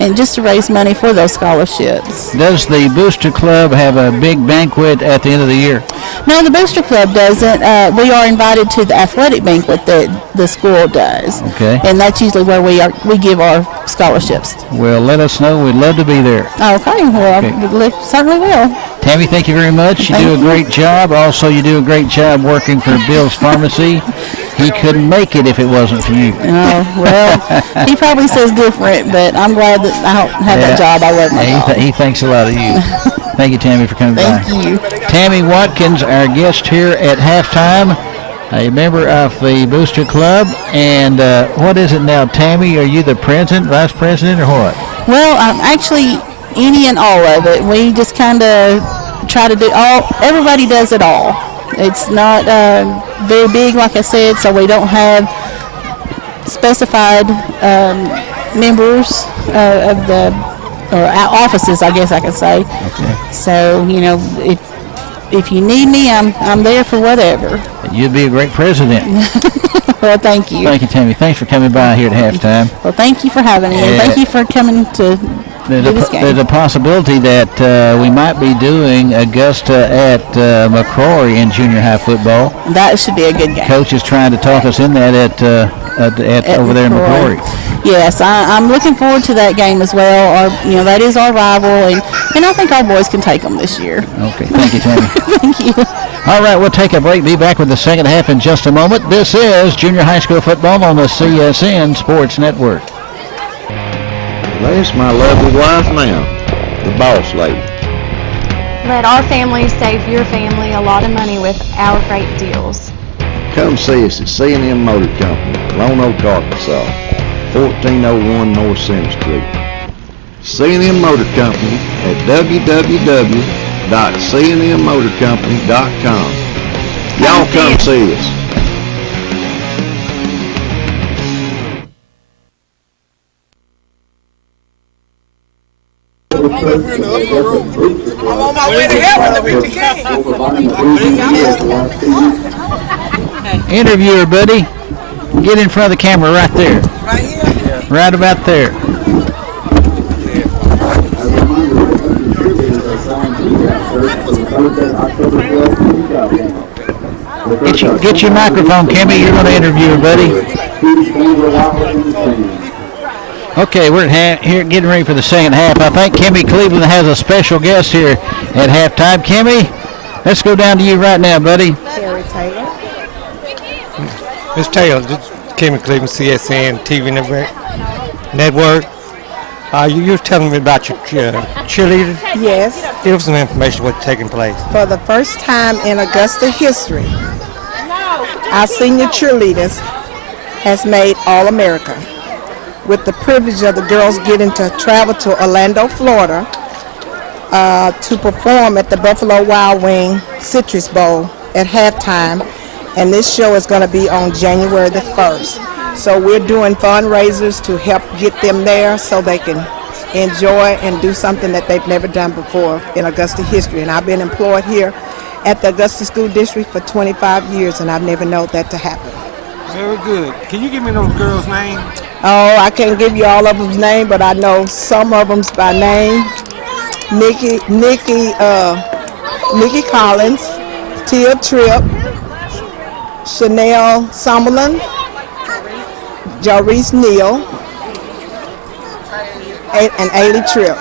and just to raise money for those scholarships. Does the Booster Club have a big banquet at the end of the year? No, the Booster Club doesn't. We are invited to the athletic banquet that the school does. Okay. And that's usually where we give our scholarships. Well, let us know. We'd love to be there. Okay, well, we certainly will. Tammy, thank you very much. You do a great job. Also, you do a great job working for Bill's Pharmacy. He couldn't make it if it wasn't for you. Oh, well, he probably says different, but I'm glad that I don't have that job. I love my job. He thinks a lot of you. Thank you, Tammy, for coming by. Thank you. Tammy Watkins, our guest here at halftime, a member of the Booster Club. And what is it now, Tammy? Are you the president, vice president, or what? Well, I'm actually any and all of it. We just kind of try to do everybody does it all. It's not very big, like I said, so we don't have specified members of or offices, I guess I could say. Okay. So, you know, if you need me, I'm there for whatever. You'd be a great president. Well, thank you. Thank you, Tammy. Thanks for coming by here at halftime. Well, thank you for having me, and thank you for coming to do this game. There's a possibility that we might be doing Augusta at McCrory in junior high football. That should be a good game. Coach is trying to talk us in that at over there in McCrory. Yes, I'm looking forward to that game as well. That is our rival, and I think our boys can take them this year. Okay, thank you, Tammy. Thank you. All right, we'll take a break. Be back with the second half in just a moment. This is junior high school football on the CSN Sports Network. That's my lovely wife now, the boss lady. Let our family save your family a lot of money with our great deals. Come see us at C&M Motor Company, Lone Oak, Arkansas, 1401 North Center Street. C&M Motor Company at www.cnmmotorcompany.com. Y'all come see us. I'm on my way to heaven to beat the king. Interviewer, buddy. Get in front of the camera right there. Right here? Right about there. Get your microphone, Kimmy. You're going to interview her, buddy. Okay, we're here getting ready for the second half. I think Kimmy Cleveland has a special guest here at halftime. Kimmy, let's go down to you right now, buddy. Terry Taylor. Ms. Taylor, this is Kimmy Cleveland, CSN-TV network. You were telling me about your cheerleaders. Yes. Give us some information what's taking place. For the first time in Augusta history, our senior cheerleaders has made All-America, with the privilege of the girls getting to travel to Orlando, Florida, to perform at the Buffalo Wild Wing Citrus Bowl at halftime. And this show is going to be on January the 1st. So we're doing fundraisers to help get them there so they can enjoy and do something that they've never done before in Augusta history. And I've been employed here at the Augusta School District for 25 years, and I've never known that to happen. Very good. Can you give me those girls' names? Oh, I can't give you all of them's name, but I know some of them's by name. Nikki Collins, Tia Tripp, Chanel Summerlin, Jarice Neal, and Ailey Tripp.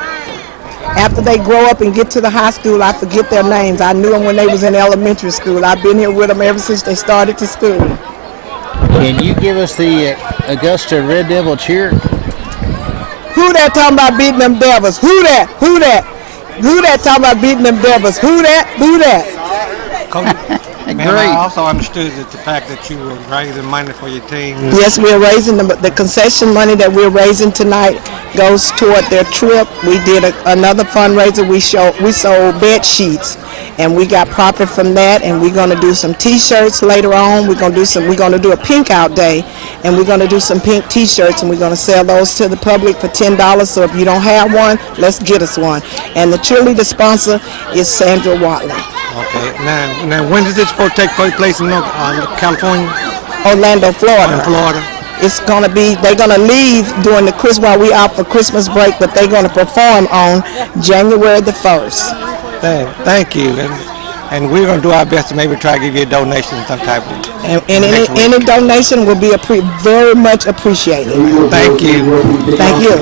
After they grow up and get to the high school, I forget their names. I knew them when they was in elementary school. I've been here with them ever since they started to school. Can you give us the Augusta Red Devil cheer? Who that talking about beating them Devils? Who that? Who that? Who that talking about beating them Devils? Who that? Who that? Man, I also understood that the fact that you were raising money for your team. Yes, we're raising the concession money that we're raising tonight goes toward their trip. We did another fundraiser. We sold bed sheets, and we got profit from that. And we're going to do some T-shirts later on. We're going to do a pink out day, and we're going to do some pink T-shirts, and we're going to sell those to the public for $10. So if you don't have one, let's get us one. And the cheerleader sponsor is Sandra Watley. Okay. Now, when does this sport take place in California? Orlando, Florida. Florida. It's going to be, they're going to leave during the Christmas, while we out for Christmas break, but they're going to perform on January the 1st. Thank you. And we're going to do our best to maybe try to give you a donation of some type. And any donation will be very much appreciated. Thank you. Thank you.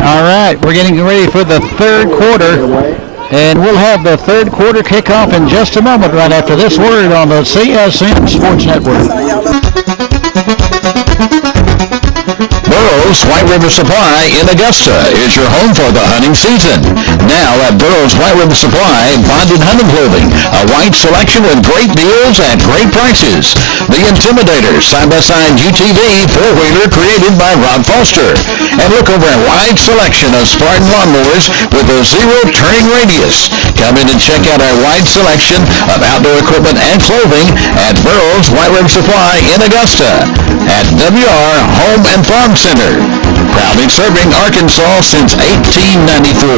All right, we're getting ready for the third quarter. And we'll have the third quarter kickoff in just a moment, right after this word on the CSN Sports Network. Burroughs White River Supply in Augusta is your home for the hunting season. Now at Burroughs White River Supply, bonded hunting clothing, a wide selection with great deals at great prices. The Intimidator side-by-side UTV four-wheeler created by Rob Foster. And look over a wide selection of Spartan lawnmowers with a zero turning radius. Come in and check out our wide selection of outdoor equipment and clothing at Burroughs White River Supply in Augusta at WR Home and Farm Center. Proudly serving Arkansas since 1894.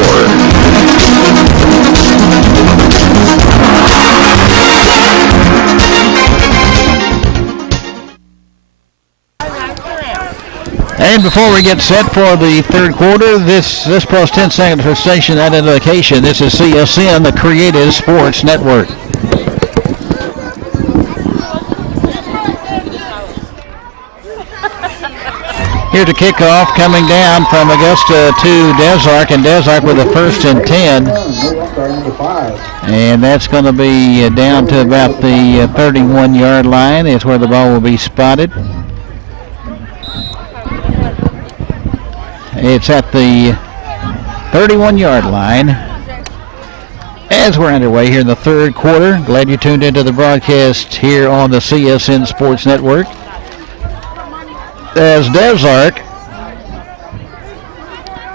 And before we get set for the third quarter, this pause 10 seconds for station identification. This is CSN, the Creative Sports Network. Here to kick off, coming down from Augusta to Des Arc, and Des Arc with the 1st and 10. And that's going to be down to about the 31-yard line is where the ball will be spotted. It's at the 31-yard line as we're underway here in the third quarter. Glad you tuned into the broadcast here on the CSN Sports Network. As Des Arc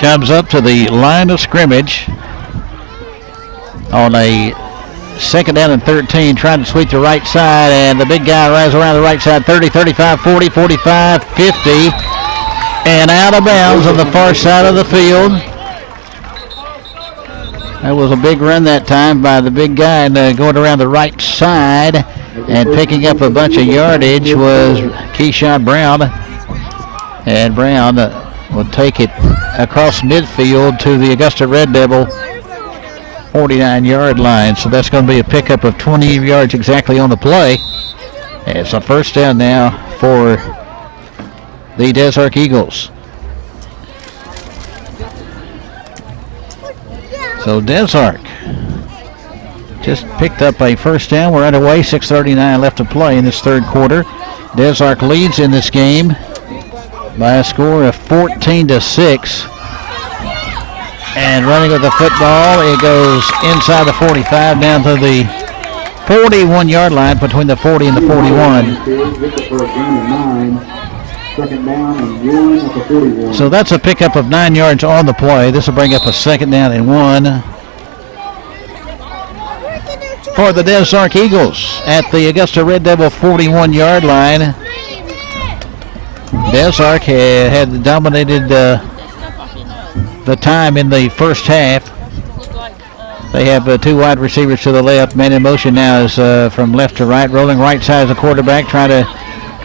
comes up to the line of scrimmage on a 2nd down and 13, trying to sweep the right side, and the big guy rides around the right side, 30, 35, 40, 45, 50, and out of bounds on the far side of the field. That was a big run that time by the big guy, and going around the right side and picking up a bunch of yardage was Keyshawn Brown. And Brown will take it across midfield to the Augusta Red Devil 49-yard line. So that's going to be a pickup of 20 yards exactly on the play. It's a 1st down now for the Des Arc Eagles. So Des Arc just picked up a 1st down. We're underway, 6:39 left to play in this third quarter. Des Arc leads in this game by a score of 14-6. And running with the football, it goes inside the 45 down to the 41-yard line between the 40 and the 41. So that's a pickup of 9 yards on the play. This will bring up a 2nd down and 1 for the Des Arc Eagles at the Augusta Red Devil 41-yard line. Des Arc had dominated the time in the first half. They have 2 wide receivers to the left. Man in motion now is from left to right, rolling right side as a quarterback, trying to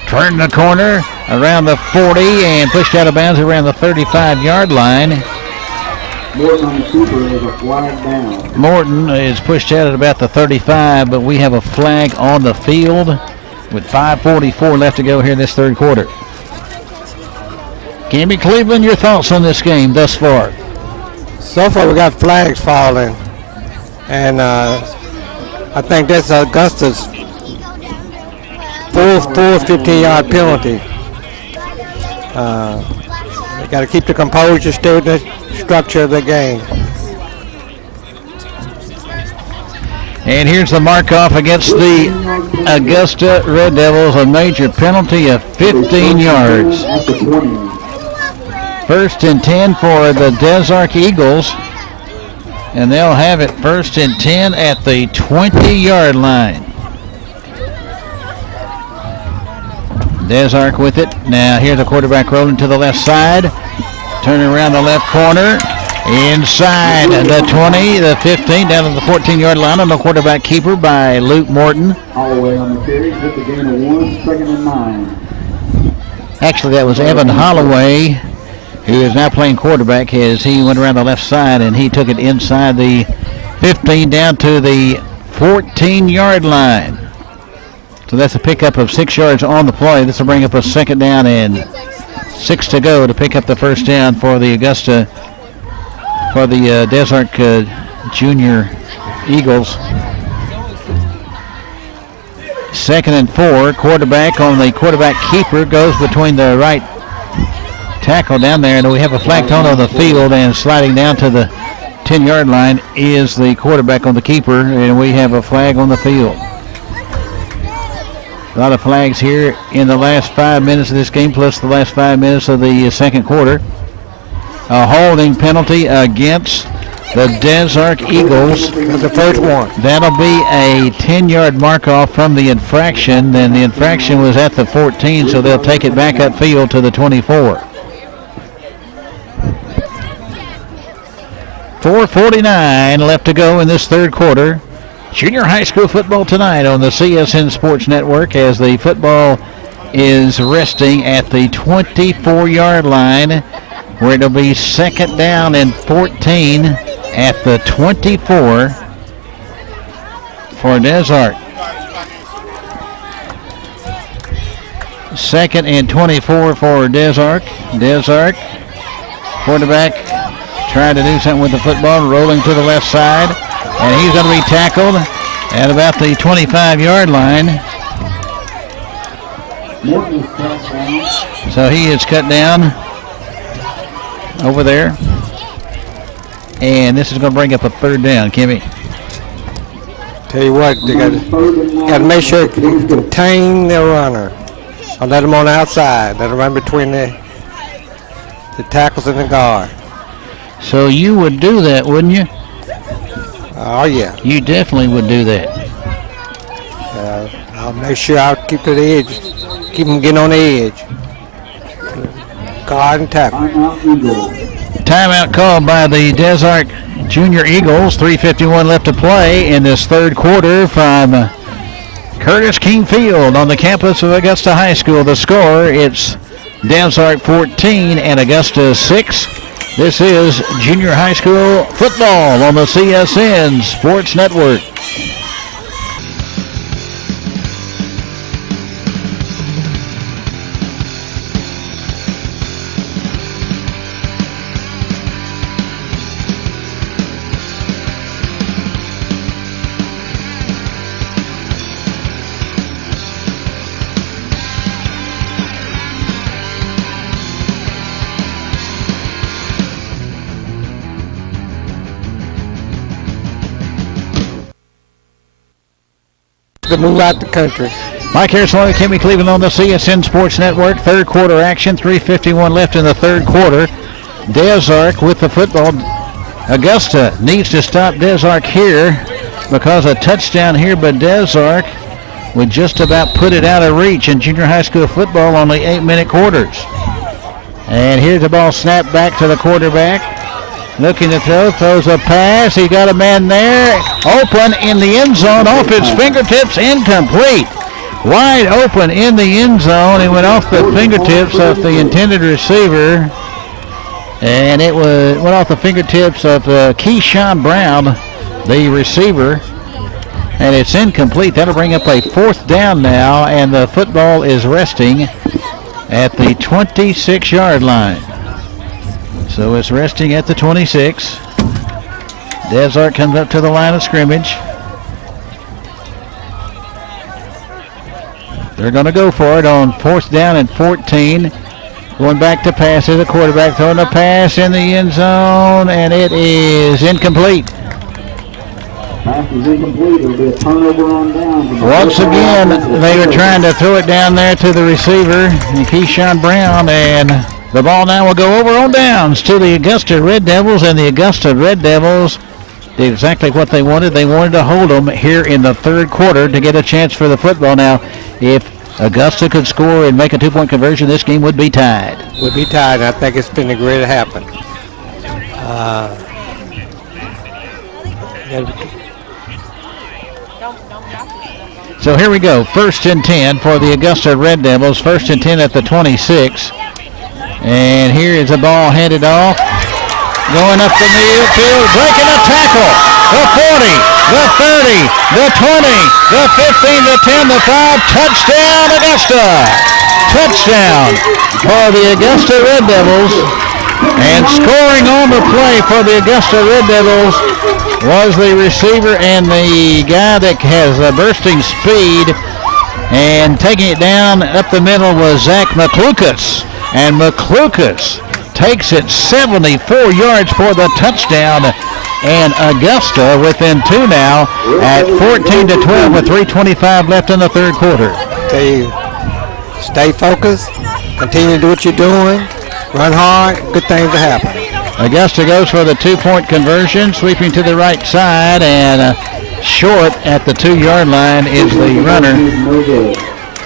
turn the corner around the 40 and pushed out of bounds around the 35-yard line. Morton is pushed out at about the 35, but we have a flag on the field with 5:44 left to go here in this third quarter. Cammy Cleveland, your thoughts on this game thus far? So far we got flags falling, and I think that's Augusta's full 15-yard penalty. They got to keep the composure, stay with the structure of the game. And here's the mark-off against the Augusta Red Devils, a major penalty of 15 yards. 1st and 10 for the Des Arc Eagles. And they'll have it 1st and 10 at the 20-yard line. Des Arc with it. Now here's the quarterback rolling to the left side. Turning around the left corner. Inside the 20, the 15, down to the 14-yard line on the quarterback keeper by Luke Morton. Holloway on the carry, hit the gain of 1, 2nd and 9. Actually, that was Evan Holloway, who is now playing quarterback, as he went around the left side and he took it inside the 15 down to the 14-yard line. So that's a pickup of 6 yards on the play. This will bring up a 2nd down and 6 to go to pick up the 1st down for the Augusta, for the Des Arc Junior Eagles. 2nd and 4. Quarterback on the quarterback keeper goes between the right tackle down there, and we have a flag thrown on the field, and sliding down to the 10-yard line is the quarterback on the keeper, and we have a flag on the field. A lot of flags here in the last 5 minutes of this game, plus the last 5 minutes of the second quarter. A holding penalty against the Des Arc Eagles. The first one. That'll be a 10-yard mark-off from the infraction. Then the infraction was at the 14, so they'll take it back upfield to the 24. 4:49 left to go in this third quarter. Junior high school football tonight on the CSN Sports Network, as the football is resting at the 24-yard line, where it'll be 2nd down and 14 at the 24 for Des Arc. 2nd and 24 for Des Arc. Des Arc, quarterback trying to do something with the football, rolling to the left side, and he's going to be tackled at about the 25-yard line. So he is cut down over there, and this is going to bring up a 3rd down. Kimmy, Tell you what, they got to make sure to contain their runner. Or let them on the outside. Let them run between the tackles and the guard. so you would do that, wouldn't you? Oh, yeah. You definitely would do that. I'll make sure I'll keep to the edge. Keep them getting on the edge. Guard and tackle. Timeout called by the Des Arc Junior Eagles. 3:51 left to play in this third quarter from Curtis King Field on the campus of Augusta High School. The score, it's Des Arc 14 and Augusta 6. This is junior high school football on the CSN Sports Network. To move out the country. Mike Harrison, Kimmy Cleveland on the CSN Sports Network. Third quarter action, 3:51 left in the third quarter. Des Arc with the football. Augusta needs to stop Des Arc here because a touchdown here by Des Arc would just about put it out of reach in junior high school football, only 8-minute quarters. And here's the ball snapped back to the quarterback. Looking to throw, throws a pass. He got a man there, open in the end zone, off his fingertips, incomplete. Wide open in the end zone. He went off the fingertips of the intended receiver, and it went off the fingertips of Keyshawn Brown, the receiver, and it's incomplete. That'll bring up a 4th down now, and the football is resting at the 26-yard line. So it's resting at the 26. Des Arc comes up to the line of scrimmage. They're going to go for it on 4th down and 14. Going back to pass to the quarterback, throwing a pass in the end zone, and it is incomplete. Pass is incomplete. It'll be a turnover on down. Once again, they were trying to throw it down there to the receiver, Keyshawn Brown, and the ball now will go over on downs to the Augusta Red Devils, and the Augusta Red Devils did exactly what they wanted. They wanted to hold them here in the third quarter to get a chance for the football. Now, if Augusta could score and make a two-point conversion, this game would be tied. Would be tied, and I think it's been great to happen. So here we go. 1st and 10 for the Augusta Red Devils. 1st and 10 at the 26. And here is the ball handed off. Going up the field, breaking a tackle. The 40, the 30, the 20, the 15, the 10, the 5. Touchdown, Augusta. Touchdown for the Augusta Red Devils. And scoring on the play for the Augusta Red Devils was the receiver and the guy that has a bursting speed. And taking it down up the middle was Zach McLucas. And McLucas takes it 74 yards for the touchdown. And Augusta within 2 now at 14-12 with 3:25 left in the third quarter. Stay focused. Continue to do what you're doing. Run hard. Good things will happen. Augusta goes for the 2-point conversion, sweeping to the right side, and short at the 2-yard line is the runner.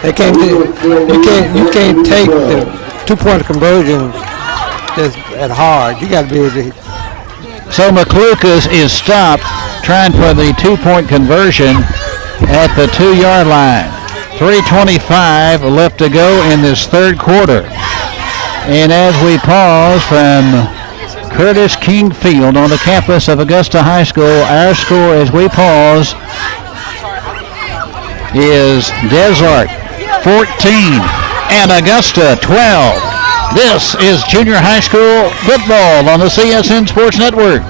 They can't. You can't take the 2-point conversion just at hard. You got to be able to. So McLucas is stopped trying for the 2-point conversion at the 2-yard line. 3:25 left to go in this third quarter. And as we pause from Curtis King Field on the campus of Augusta High School, our score as we pause is Des Arc 14 and Augusta 12. This is junior high school football on the CSN Sports Network.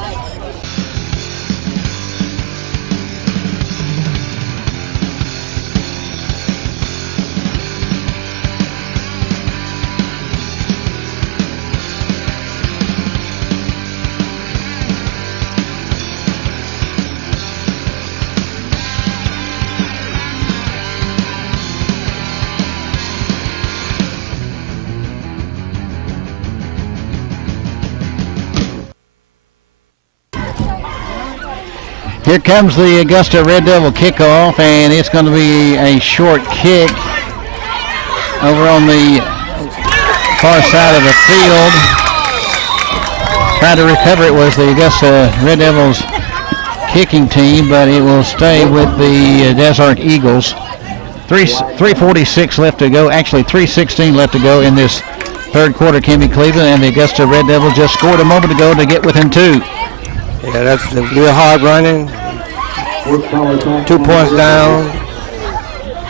Here comes the Augusta Red Devil kickoff, and it's going to be a short kick over on the far side of the field. Trying to recover it was the Augusta Red Devils kicking team, but it will stay with the Des Arc Eagles. 3:46 left to go, actually 3:16 left to go in this third quarter. Kimmy Cleveland and the Augusta Red Devils just scored a moment ago to get within 2. Yeah, that's real hard running. 2 points down.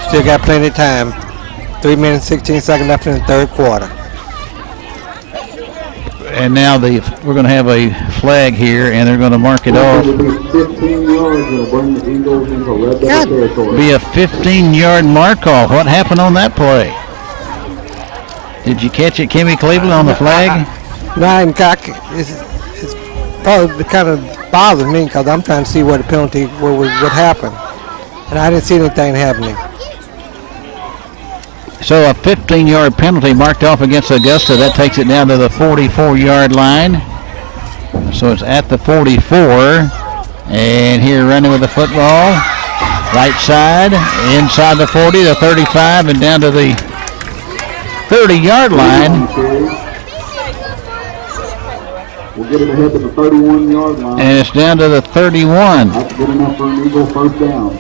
Still got plenty of time. 3 minutes, 16 seconds left in the third quarter. And now we're going to have a flag here, and they're going to mark it off. Be a 15-yard mark off. What happened on that play? Did you catch it, Kimmy Cleveland, on the flag? No, it's probably kind of bothers me because I'm trying to see what the penalty, what happened. And I didn't see anything happening. So a 15-yard penalty marked off against Augusta. That takes it down to the 44-yard line. So it's at the 44. And here running with the football. Right side, inside the 40, the 35, and down to the 30-yard line. We'll get him ahead to the 31-yard line. And it's down to the 31. That's good enough for an Eagle first down.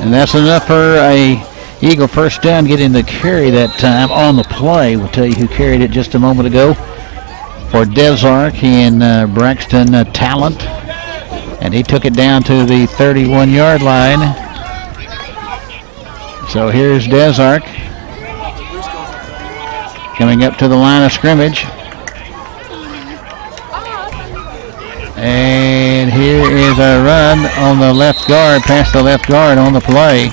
And that's enough for a Eagle first down, getting the carry that time on the play. We'll tell you who carried it just a moment ago for Des Arc and Braxton Talent. And he took it down to the 31-yard line. So here's Des Arc coming up to the line of scrimmage. And here is a run on the left guard, past the left guard on the play.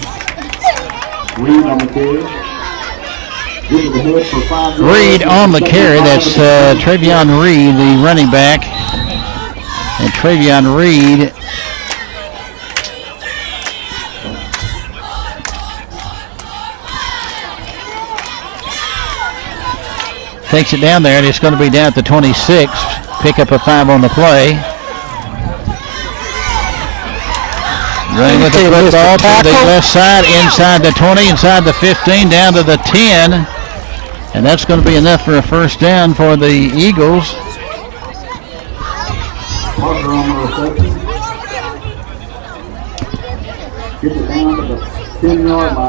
Reed on the carry. Reed on the carry. That's Travion Reed, the running back. And Travion Reed Takes it down there, and it's going to be down at the 26. Pick up a 5 on the play. Running with the football to the left side, inside the 20, inside the 15, down to the 10. And that's going to be enough for a first down for the Eagles.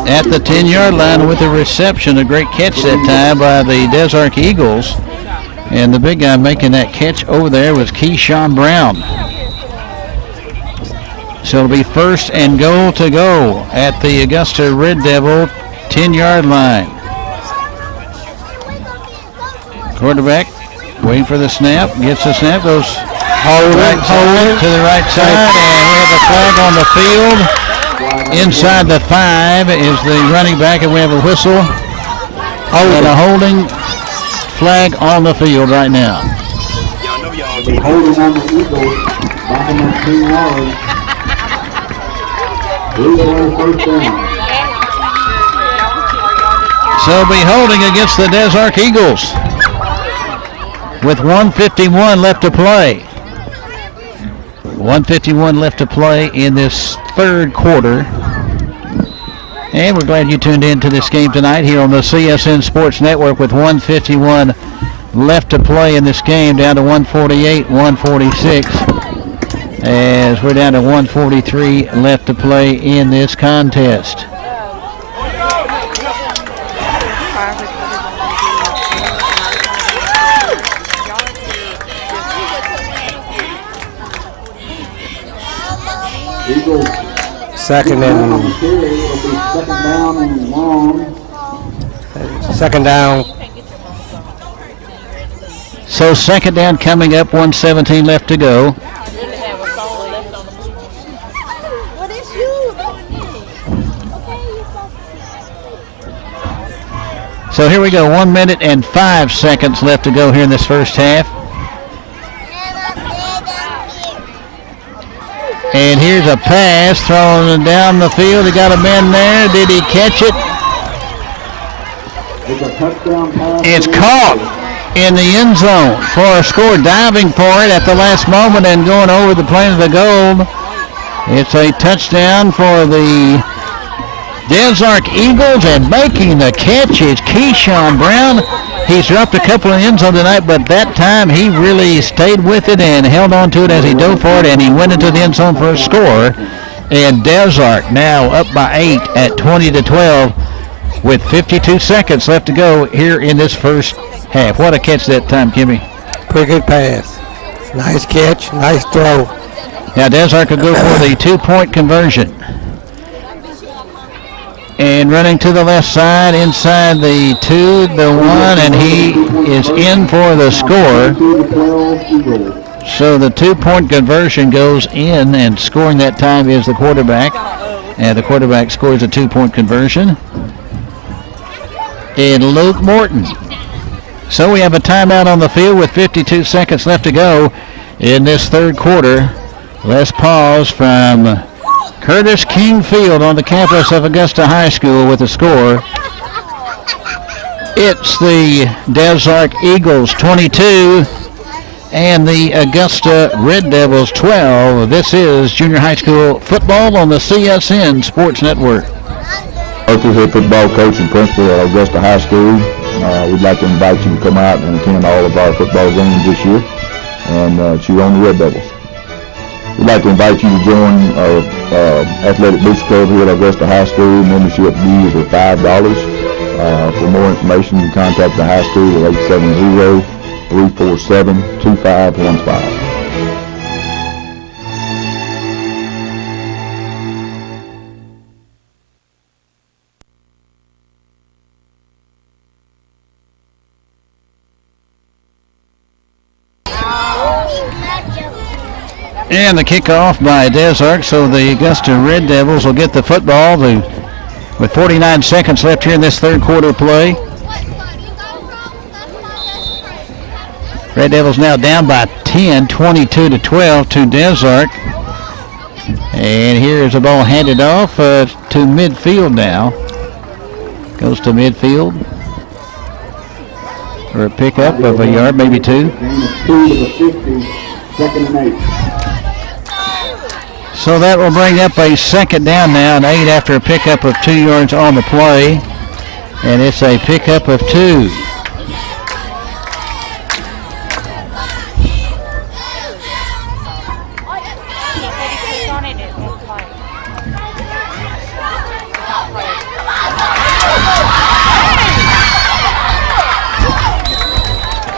At the 10-yard line with a reception, a great catch that time by the Des Arc Eagles. And the big guy making that catch over there was Keyshawn Brown. So it'll be first and goal to go at the Augusta Red Devil 10-yard line. Quarterback waiting for the snap, gets the snap, goes to the right side, and we have a flag on the field. Inside the 5 is the running back, and we have a whistle and a holding flag on the field right now. Holding on the Eagles, bottom of 2 yards. So it'll be holding against the Des Arc Eagles with 1:51 left to play. 1:51 left to play in this third quarter. And we're glad you tuned in to this game tonight here on the CSN Sports Network with 1:51 left to play in this game, down to 148, 146. As we're down to 143 left to play in this contest. Second down. So second down coming up, 1:17 left to go. So here we go, 1 minute and 5 seconds left to go here in this first half. And here's a pass thrown down the field. He got a man there. Did he catch it? It's caught in the end zone for a score. Diving for it at the last moment and going over the plane of the goal. It's a touchdown for the Des Arc Eagles, and making the catch is Keyshawn Brown. He's dropped a couple in the end zone tonight, but that time he really stayed with it and held on to it as he dove for it, and he went into the end zone for a score. And Des Arc now up by 8 at 20-12 with 52 seconds left to go here in this first half. What a catch that time, Kimmy. Pretty good pass. Nice catch, nice throw. Now Des Arc will go for the 2-point conversion. And running to the left side, inside the 2, the 1, and he is in for the score. So the 2-point conversion goes in, and scoring that time is the quarterback. And the quarterback scores a 2-point conversion. And Luke Morton. So we have a timeout on the field with 52 seconds left to go in this third quarter. Let's pause from Curtis King Field on the campus of Augusta High School with a score. It's the Des Arc Eagles 22 and the Augusta Red Devils 12. This is junior high school football on the CSN Sports Network. Arthur's head football coach and principal at Augusta High School. We'd like to invite you to come out and attend all of our football games this year and cheer on the Red Devils. We'd like to invite you to join our Athletic Booster Club here at Augusta High School. Membership dues are $5. For more information, you can contact the high school at 870-347-2515. And the kickoff by Des Arc, so the Augusta Red Devils will get the football with 49 seconds left here in this third quarter play. Red Devils now down by 10, 22-12 to Des Arc. And here is the ball handed off to midfield now. Goes to midfield. or a pickup of a yard, maybe 2. So that will bring up a second down now, and 8 after a pickup of 2 yards on the play. And it's a pickup of 2.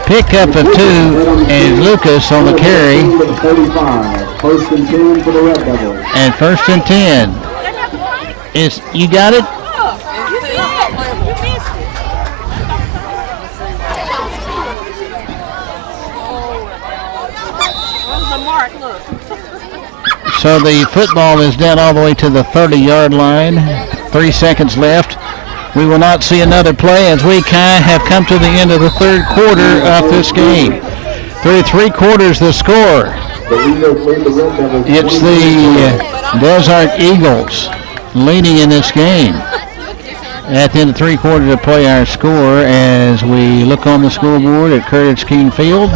Pickup of 2 and Lucas on the carry. First and 10 for the Red Devils. And 1st and 10. You got it? So the football is down all the way to the 30-yard line. 3 seconds left. We will not see another play as we have come to the end of the 3rd quarter of this game. Through 3 quarters, the score. It's the Desert Eagles leading in this game. At the end of 3 quarters to play, our score as we look on the scoreboard at Curtis King Field.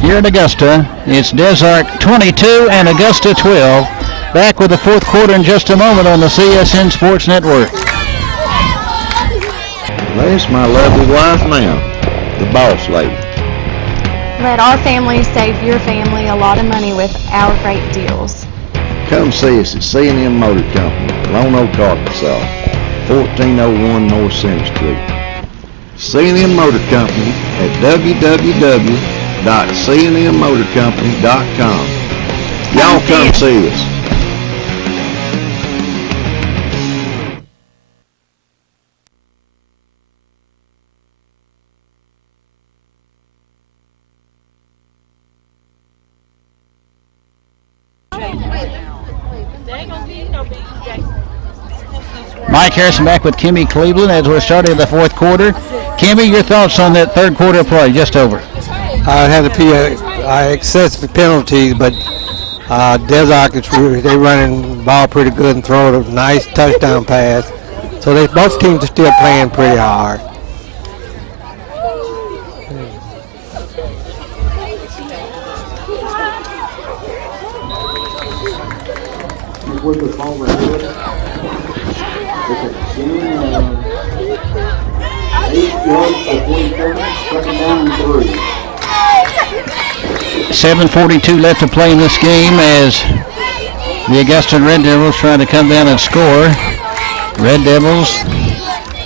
Here in Augusta, it's Desert 22 and Augusta 12. Back with the 4th quarter in just a moment on the CSN Sports Network. That's my lovely wife now, the boss lady. Let our families save your family a lot of money with our great deals. Come see us at C&M Motor Company, Lone Oak, Arkansas, 1401 North Center Street. C&M Motor Company at www.cnmmotorcompany.com. Y'all come see us. Mike Harrison back with Kimmy Cleveland as we're starting the 4th quarter. Kimmy, your thoughts on that 3rd quarter play, just over? I had to be excessive penalties, but Desert, they running the ball pretty good and throwing a nice touchdown pass. So both teams are still playing pretty hard. With the ball right here. It's a gain of 8 yards for 27, 2nd down and 3. 7:42 left to play in this game as the Augusta Red Devils try to come down and score. Red Devils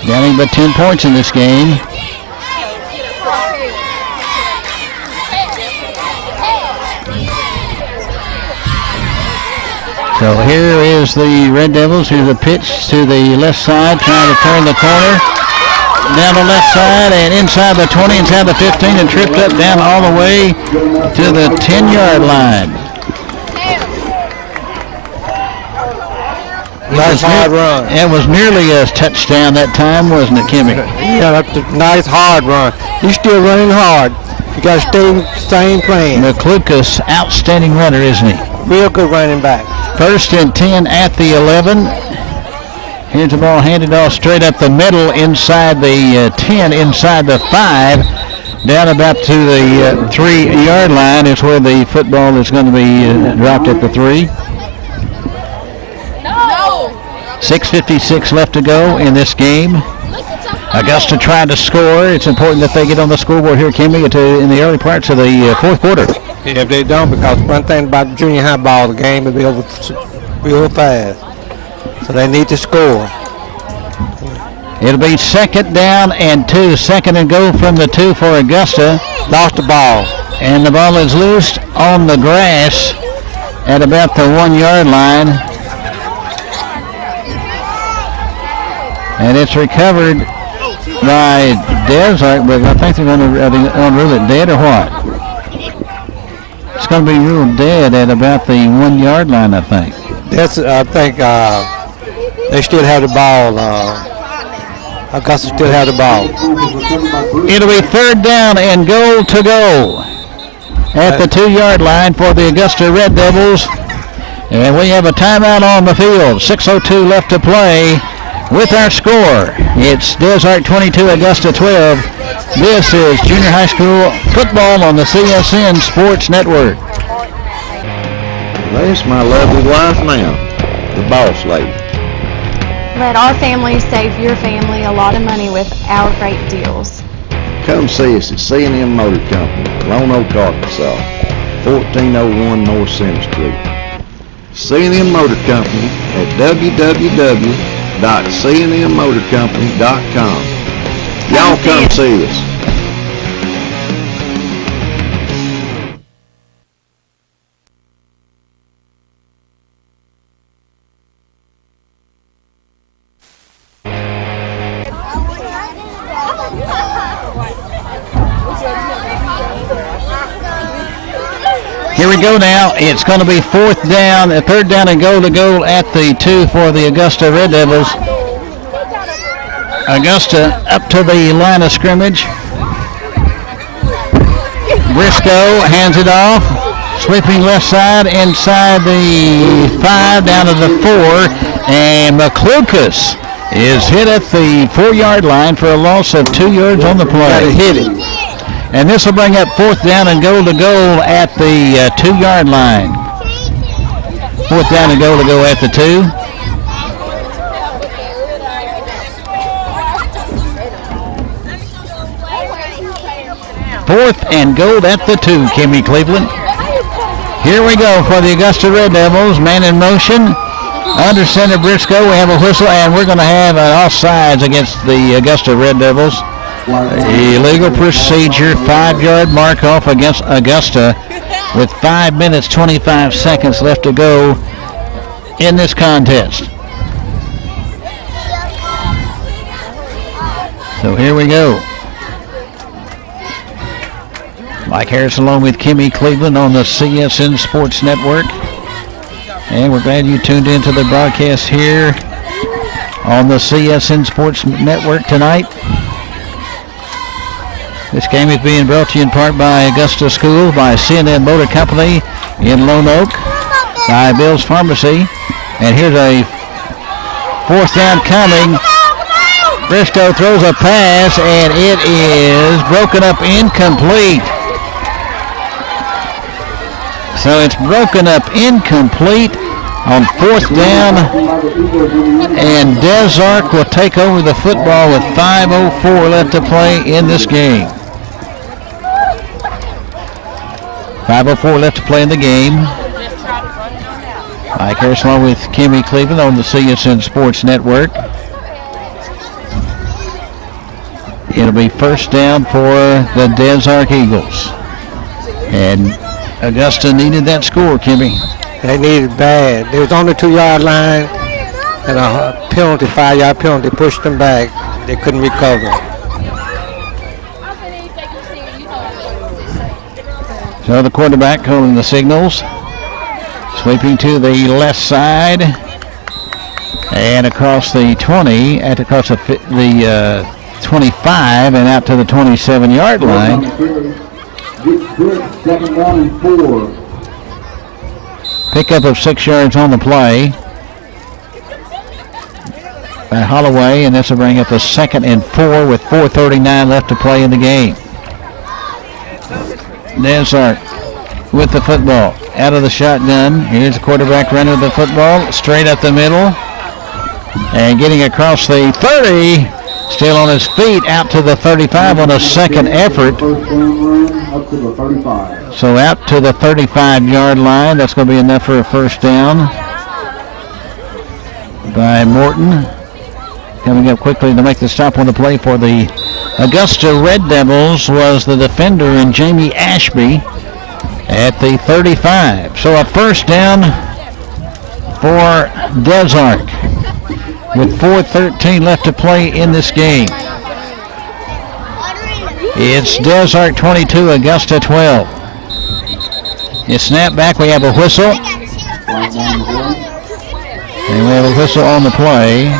downing but 10 points in this game. So here is the Red Devils. Here's a pitch to the left side, trying to turn the corner. Down the left side and inside the 20, inside the 15, and tripped up down all the way to the 10-yard line. Nice hard run. It was nearly a touchdown that time, wasn't it, Kimmy? Yeah, that's a nice hard run. He's still running hard. You got to stay playing. McClucas, outstanding runner, isn't he? Real good running back. 1st and 10 at the 11. Here's the ball handed off straight up the middle inside the 10, inside the 5. Down about to the 3-yard line is where the football is going to be dropped at the 3. 6:56 left to go in this game. Augusta trying to score. It's important that they get on the scoreboard here, Kimmy, in the early parts of the 4th quarter. Yeah, if they don't, because one thing about junior high ball, the game will be over real fast. So they need to score. It'll be 2nd down and 2. 2nd and go from the 2 for Augusta. Lost the ball. And the ball is loose on the grass at about the 1-yard line. And it's recovered by Desert, but I think they're going to rule it dead or what? It's going to be ruled dead at about the 1-yard line, I think. I think they still have the ball. Augusta still have the ball. It'll be 3rd down and goal to go at the 2-yard line for the Augusta Red Devils. And we have a timeout on the field. 6:02 left to play with our score. It's Desert 22, Augusta 12. This is junior high school football on the CSN Sports Network. That's my lovely wife now, the boss lady. Let our family save your family a lot of money with our great deals. Come see us at C&M Motor Company, Lone Oak, Arkansas, 1401 North Center Street. C&M Motor Company at www.cnmmotorcompany.com. Y'all come see us. Here we go now. It's going to be third down and goal to goal at the 2 for the Augusta Red Devils. Augusta up to the line of scrimmage. Briscoe hands it off. Sweeping left side inside the 5 down to the 4. And McClucas is hit at the 4-yard line for a loss of 2 yards on the play. Hit it. And this will bring up fourth down and goal to goal at the 2-yard line. Fourth down and goal to go at the 2. Fourth and goal at the 2, Kimmy Cleveland. Here we go for the Augusta Red Devils. Man in motion. Under center Briscoe. We have a whistle, and we're going to have an offsides against the Augusta Red Devils. Illegal procedure, 5-yard mark off against Augusta with 5 minutes, 25 seconds left to go in this contest. So here we go. Mike Harris along with Kimmy Cleveland on the CSN Sports Network. And we're glad you tuned into the broadcast here on the CSN Sports Network tonight. This game is being brought to you in part by Augusta Schools, by C&M Motor Company in Lone Oak, by Bill's Pharmacy. And here's a fourth down coming. Briscoe throws a pass, and it is broken up incomplete. So it's broken up incomplete on fourth down, and Desark will take over the football with 5:04 left to play in this game. 5:04 left to play in the game. Mike Harris along with Kimmy Cleveland on the CSN Sports Network. It'll be first down for the Desark Eagles. And Augusta needed that score, Kimmy. They needed bad. They was on the 2-yard line, and a penalty, 5-yard penalty, pushed them back. They couldn't recover. So the quarterback calling the signals. Sweeping to the left side and across the 20, across the 25 and out to the 27-yard line. Second down and 4. Pickup of 6 yards on the play by Holloway, and this will bring up a 2nd and 4 with 4:39 left to play in the game. Desark with the football out of the shotgun. Here's the quarterback running the football straight up the middle and getting across the 30, still on his feet out to the 35 on a second effort. Up to the 35. So out to the 35-yard line. That's going to be enough for a first down by Morton. Coming up quickly to make the stop on the play for the Augusta Red Devils was the defender in Jamie Ashby at the 35. So a first down for Desark with 4:13 left to play in this game. It's Desark 22, Augusta 12. It's snap back. We have a whistle. And we have a whistle on the play.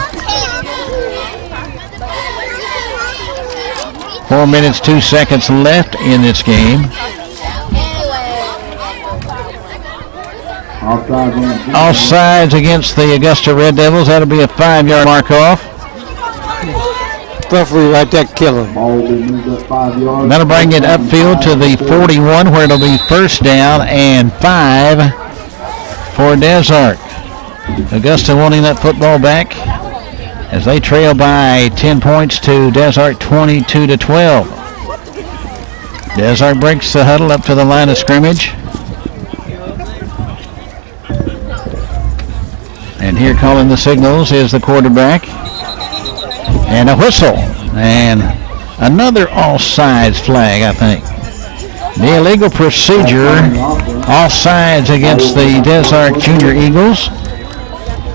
4 minutes, 2 seconds left in this game. Offsides against the Augusta Red Devils. That'll be a 5-yard mark off. referee right there killing. That'll bring it upfield to the 41, where it'll be first down and 5 for Des Arc. Augusta wanting that football back as they trail by 10 points to Des Arc 22-12. Des Arc breaks the huddle up to the line of scrimmage. And here calling the signals is the quarterback. And a whistle. And another offsides flag, I think. The illegal procedure, offsides against the Des Arc Junior Eagles.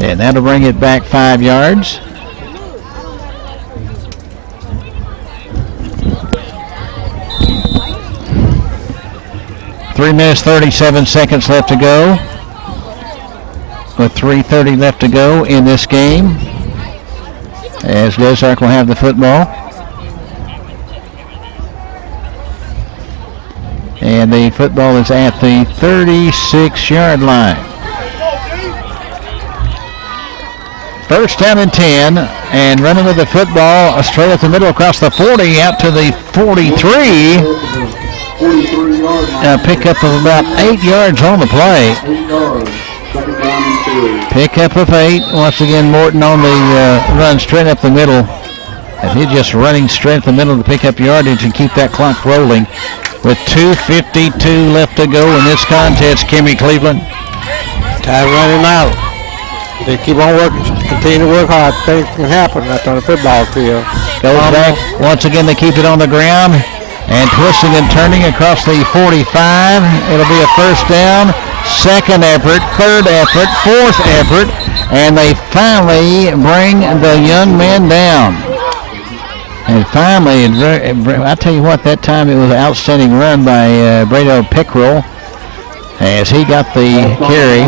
And that'll bring it back 5 yards. Three minutes, 37 seconds left to go. With 3:30 left to go in this game, as Des Arc will have the football. And the football is at the 36-yard line. First down and 10, and running with the football straight up the middle across the 40 out to the 43. Pickup of about 8 yards on the play. Pickup of 8. Once again, Morton on the run straight up the middle. And he's just running straight up the middle to pick up yardage and keep that clock rolling. With 2:52 left to go in this contest, Kimmy Cleveland. Time running out. They keep on working, continue to work hard. Things can happen out on the football field. Goes back. Once again, they keep it on the ground. And twisting and turning across the 45. It'll be a first down. Second effort, third effort, fourth effort, and they finally bring the young man down. And finally, I tell you what, that time it was an outstanding run by Brado Pickrell as he got the carry.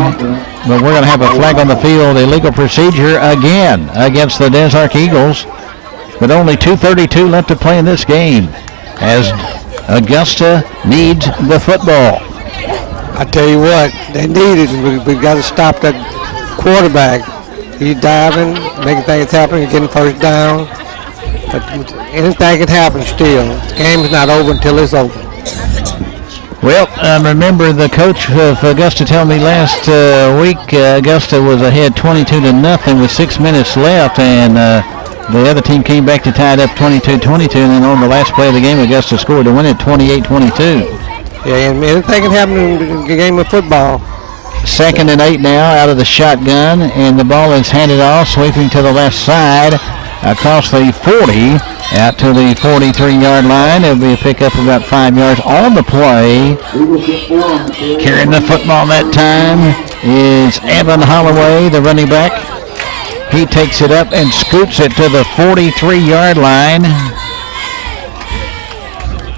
But we're going to have a flag on the field, illegal procedure again against the Des Arc Eagles. But only 2:32 left to play in this game as Augusta needs the football. I tell you what, they need it. We got to stop that quarterback. He's diving, making things happen, getting first down. But anything can happen still. The game is not over until it's over. Well, I remember the coach of Augusta telling me last week Augusta was ahead 22-0 with 6 minutes left, and the other team came back to tie it up 22-22, and then on the last play of the game, Augusta scored to win it 28-22. Yeah, and anything can happen in the game of football. Second and 8 now out of the shotgun, and the ball is handed off, sweeping to the left side across the 40 out to the 43-yard line. It'll be a pickup of about 5 yards on the play. Carrying the football that time is Evan Holloway, the running back. He takes it up and scoots it to the 43-yard line.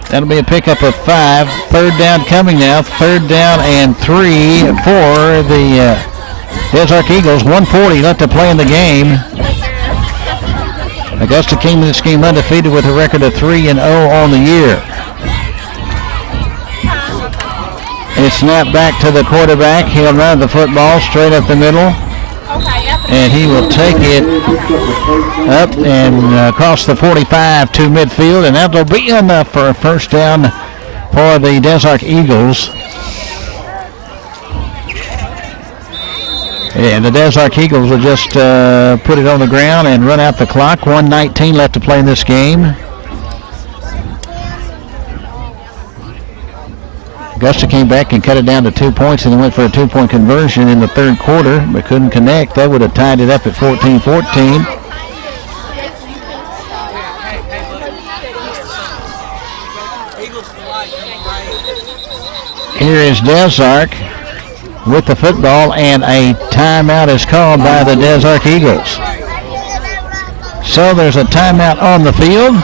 That'll be a pickup of 5. Third down coming now. Third down and 3 for the Des Arc Eagles. 1:40 left to play in the game. Augusta came to this game undefeated with a record of 3-0 on the year. It's snapped back to the quarterback. He'll run the football straight up the middle. And he will take it up and across the 45 to midfield, and that'll be enough for a first down for the Des Arc Eagles. And the Des Arc Eagles will just put it on the ground and run out the clock. 1:19 left to play in this game. Augusta came back and cut it down to 2 points, and then went for a 2-point conversion in the third quarter, but couldn't connect. That would have tied it up at 14-14. Here is Des Arc with the football, and a timeout is called by the Des Arc Eagles. So there's a timeout on the field.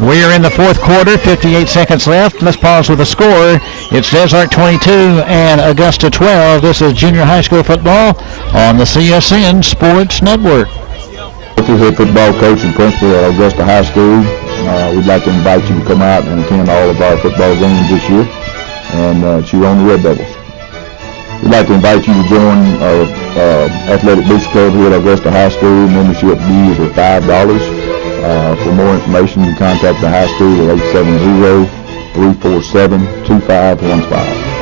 We are in the fourth quarter, 58 seconds left. Let's pause with the score. It's Des Arc 22 and Augusta 12. This is junior high school football on the CSN Sports Network. This is head football coach and principal at Augusta High School. We'd like to invite you to come out and attend all of our football games this year and cheer on the Red Devils. We'd like to invite you to join our Athletic Boost Club here at Augusta High School. Membership dues are $5. For more information, you can contact the high school at 870-347-2515.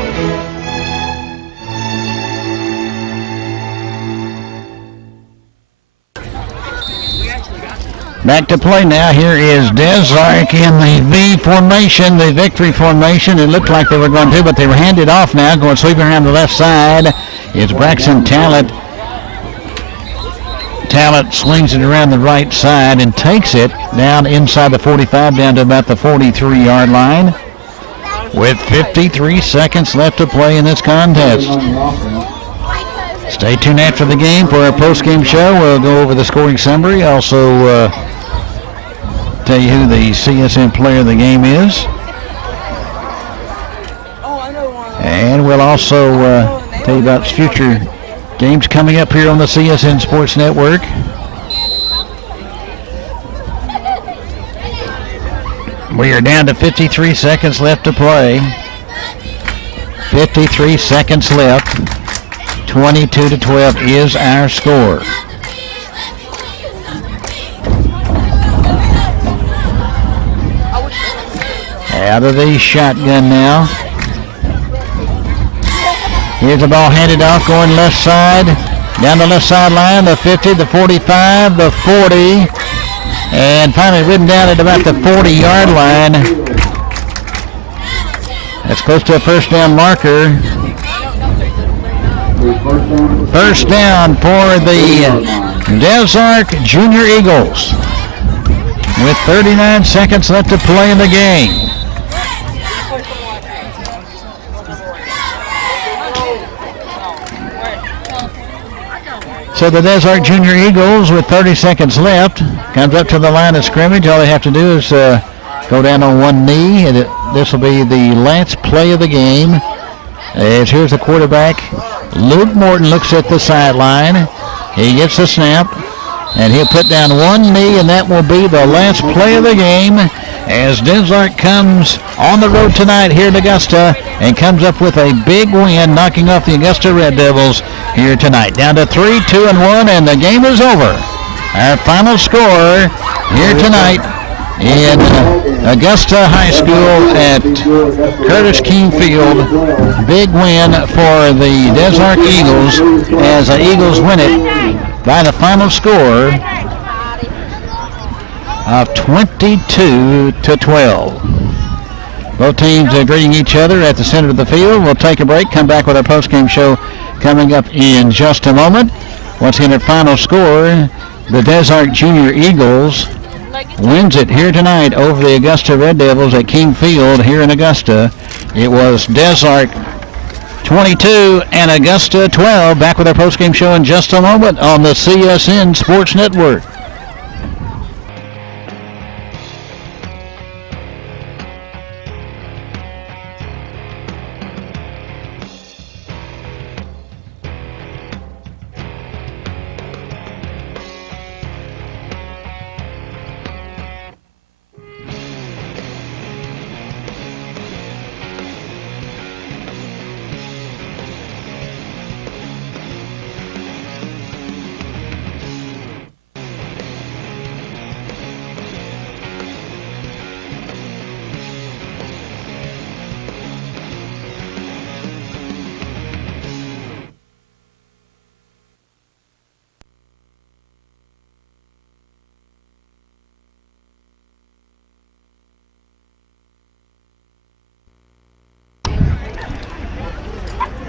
Back to play now. Here is Desark in the V formation, the victory formation. It looked like they were going to, but they were handed off now, going sweeping around the left side. It's Braxton Talent. Talent swings it around the right side and takes it down inside the 45, down to about the 43-yard line, with 53 seconds left to play in this contest. Stay tuned after the game for our post-game show. We'll go over the scoring summary. Also tell you who the CSN player of the game is. And we'll also tell you about future games coming up here on the CSN Sports Network. We are down to 53 seconds left to play. 53 seconds left. 22-12 is our score. Out of the shotgun now. Here's the ball handed off, going left side. Down the left sideline, the 50, the 45, the 40. And finally ridden down at about the 40-yard line. That's close to a first down marker. First down for the Desark Junior Eagles with 39 seconds left to play in the game. So the Desark Junior Eagles with 30 seconds left comes up to the line of scrimmage. All they have to do is go down on one knee. And this will be the last play of the game. As here's the quarterback. Luke Morton looks at the sideline. He gets the snap, and he'll put down one knee, and that will be the last play of the game as Desark comes on the road tonight here in Augusta and comes up with a big win, knocking off the Augusta Red Devils here tonight. Down to 3-2-1, and the game is over. Our final score here tonight in Augusta High School at Curtis King Field. Big win for the Desark Eagles as the Eagles win it by the final score of 22-12. Both teams are greeting each other at the center of the field. We'll take a break, come back with our post-game show coming up in just a moment. Once again, our final score, the Desark Junior Eagles wins it here tonight over the Augusta Red Devils at King Field here in Augusta. It was Desark 22 and Augusta 12. Back with our post-game show in just a moment on the CSN Sports Network.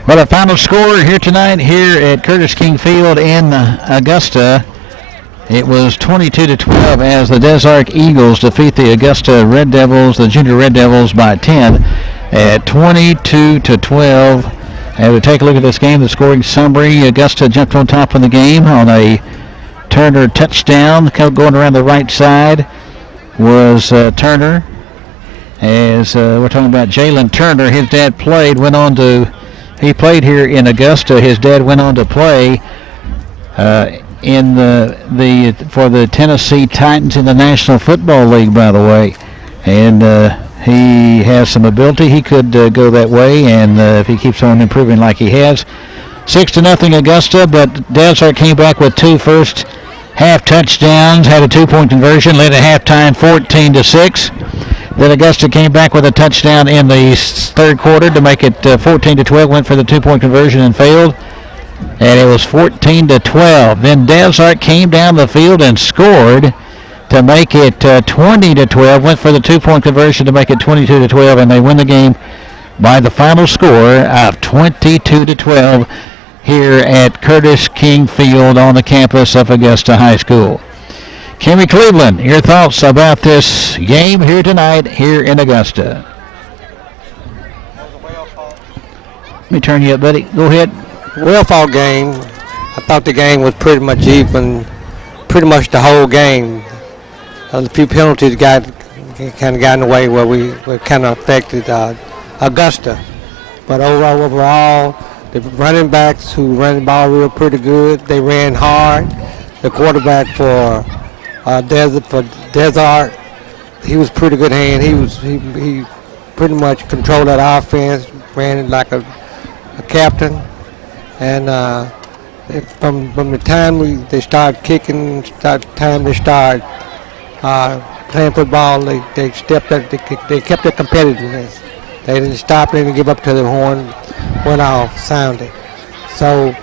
Well, the final score here tonight here at Curtis King Field in Augusta, it was 22-12 as the Desark Eagles defeat the Augusta Red Devils, the Junior Red Devils, by 10 at 22-12. As we take a look at this game, the scoring summary, Augusta jumped on top of the game on a Turner touchdown. Going around the right side was Turner. As we're talking about Jalen Turner, his dad he played here in Augusta. His dad went on to play in for the Tennessee Titans in the National Football League, by the way. And he has some ability. He could go that way, and if he keeps on improving like he has. 6-0 Augusta, but Desark came back with two first half touchdowns, had a 2-point conversion, led at halftime 14-6. Then Augusta came back with a touchdown in the third quarter to make it 14-12. Went for the 2-point conversion and failed. And it was 14-12. Then Desart came down the field and scored to make it 20-12. Went for the 2-point conversion to make it 22-12. And they win the game by the final score of 22-12 here at Curtis King Field on the campus of Augusta High School. Kimmy Cleveland, your thoughts about this game here tonight here in Augusta? Let me turn you up, buddy. Go ahead. Well-fought game. I thought the game was pretty much even, pretty much the whole game. A few penalties kind of got in the way where we kind of affected Augusta. But overall, the running backs who ran the ball real pretty good. They ran hard. The quarterback for Desart, he was pretty good hand. He pretty much controlled that offense, ran it like a captain. And from the time they started kicking, time they started playing football, they stepped up. They kept their competitiveness. They didn't stop. They didn't give up till the horn went off, sounded. So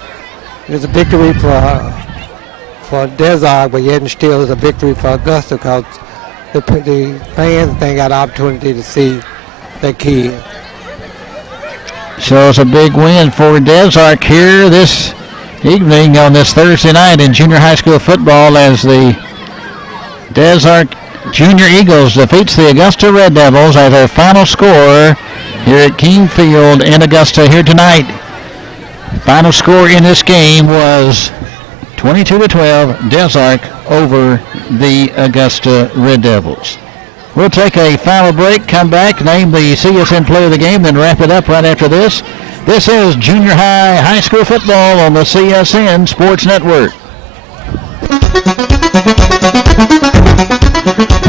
it was a victory for Desart, but yet and still it's a victory for Augusta because the fans got an opportunity to see their kid. So it's a big win for Desart here this evening on this Thursday night in junior high school football as the Desart Junior Eagles defeats the Augusta Red Devils as their final score here at King Field in Augusta here tonight. Final score in this game was 22-12, Desart over the Augusta Red Devils. We'll take a final break, come back, name the CSN Player of the Game, then wrap it up right after this. This is junior high school football on the CSN Sports Network.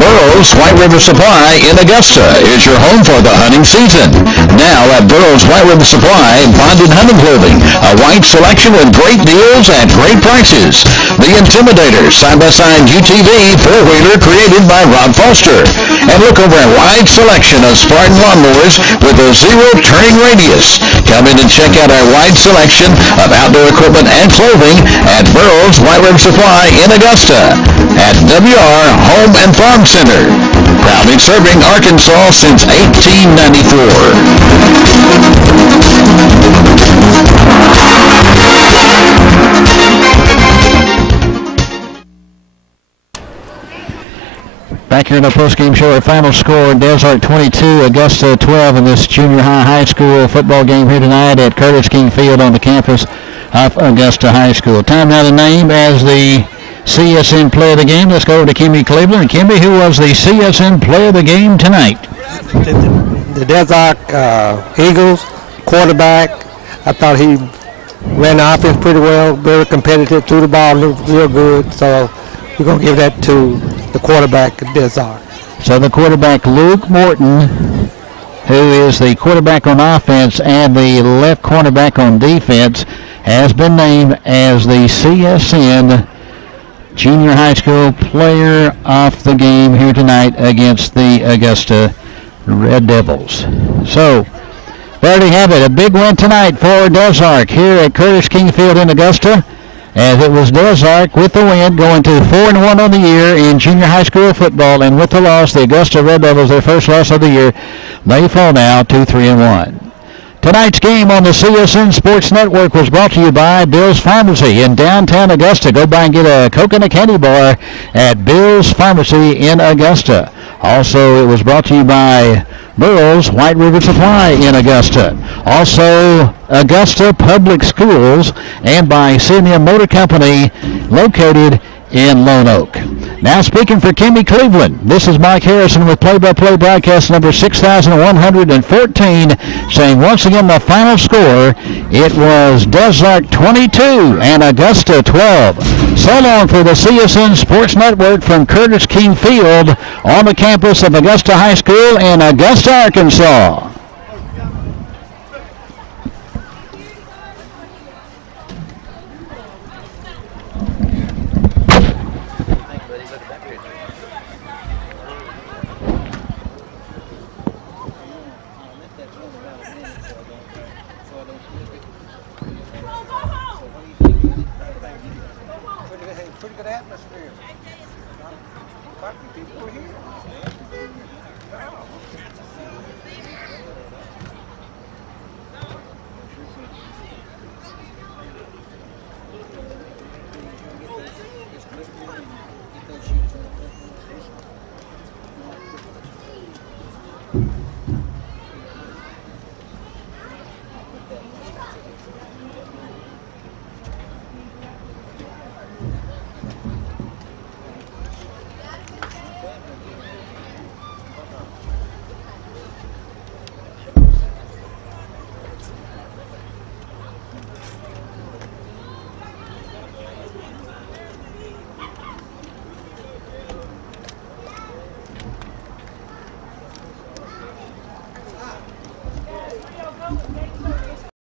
Burroughs White River Supply in Augusta is your home for the hunting season. Now at Burroughs White River Supply, bonded hunting clothing, a wide selection with great deals at great prices. The Intimidator side-by-side UTV four-wheeler created by Rob Foster. And look over a wide selection of Spartan lawnmowers with a zero turning radius. Come in and check out our wide selection of outdoor equipment and clothing at Burroughs White River Supply in Augusta at WR Home and Farm Center. Proudly serving Arkansas since 1894. Back here in the postgame show, our final score, Desart 22, Augusta 12 in this junior high school football game here tonight at Curtis King Field on the campus of Augusta High School. Time now to name as the CSN Player of the Game. Let's go over to Kimmy Cleveland. Kimmy, who was the CSN Player of the Game tonight? The Desart Eagles quarterback. I thought he ran the offense pretty well, very competitive, threw the ball real good. So we're going to give that to the quarterback, Desart. So the quarterback, Luke Morton, who is the quarterback on offense and the left cornerback on defense, has been named as the CSN Junior High School Player of the Game here tonight against the Augusta Red Devils. So, there you have it, a big win tonight for Desart here at Curtis King Field in Augusta, as it was Desart with the win going to 4-1 on the year in junior high school football, and with the loss, the Augusta Red Devils, their first loss of the year, they fall now to 3-1. Tonight's game on the CSN Sports Network was brought to you by Bill's Pharmacy in downtown Augusta. Go by and get a Coke and a candy bar at Bill's Pharmacy in Augusta. Also, it was brought to you by Burroughs White River Supply in Augusta. Also, Augusta Public Schools, and by CSN Motor Company located in Lone Oak. Now speaking for Kimmy Cleveland, this is Mike Harrison with play-by-play broadcast number 6114, saying once again the final score, it was Desart 22 and Augusta 12. So long for the CSN Sports Network from Curtis King Field on the campus of Augusta High School in Augusta, Arkansas.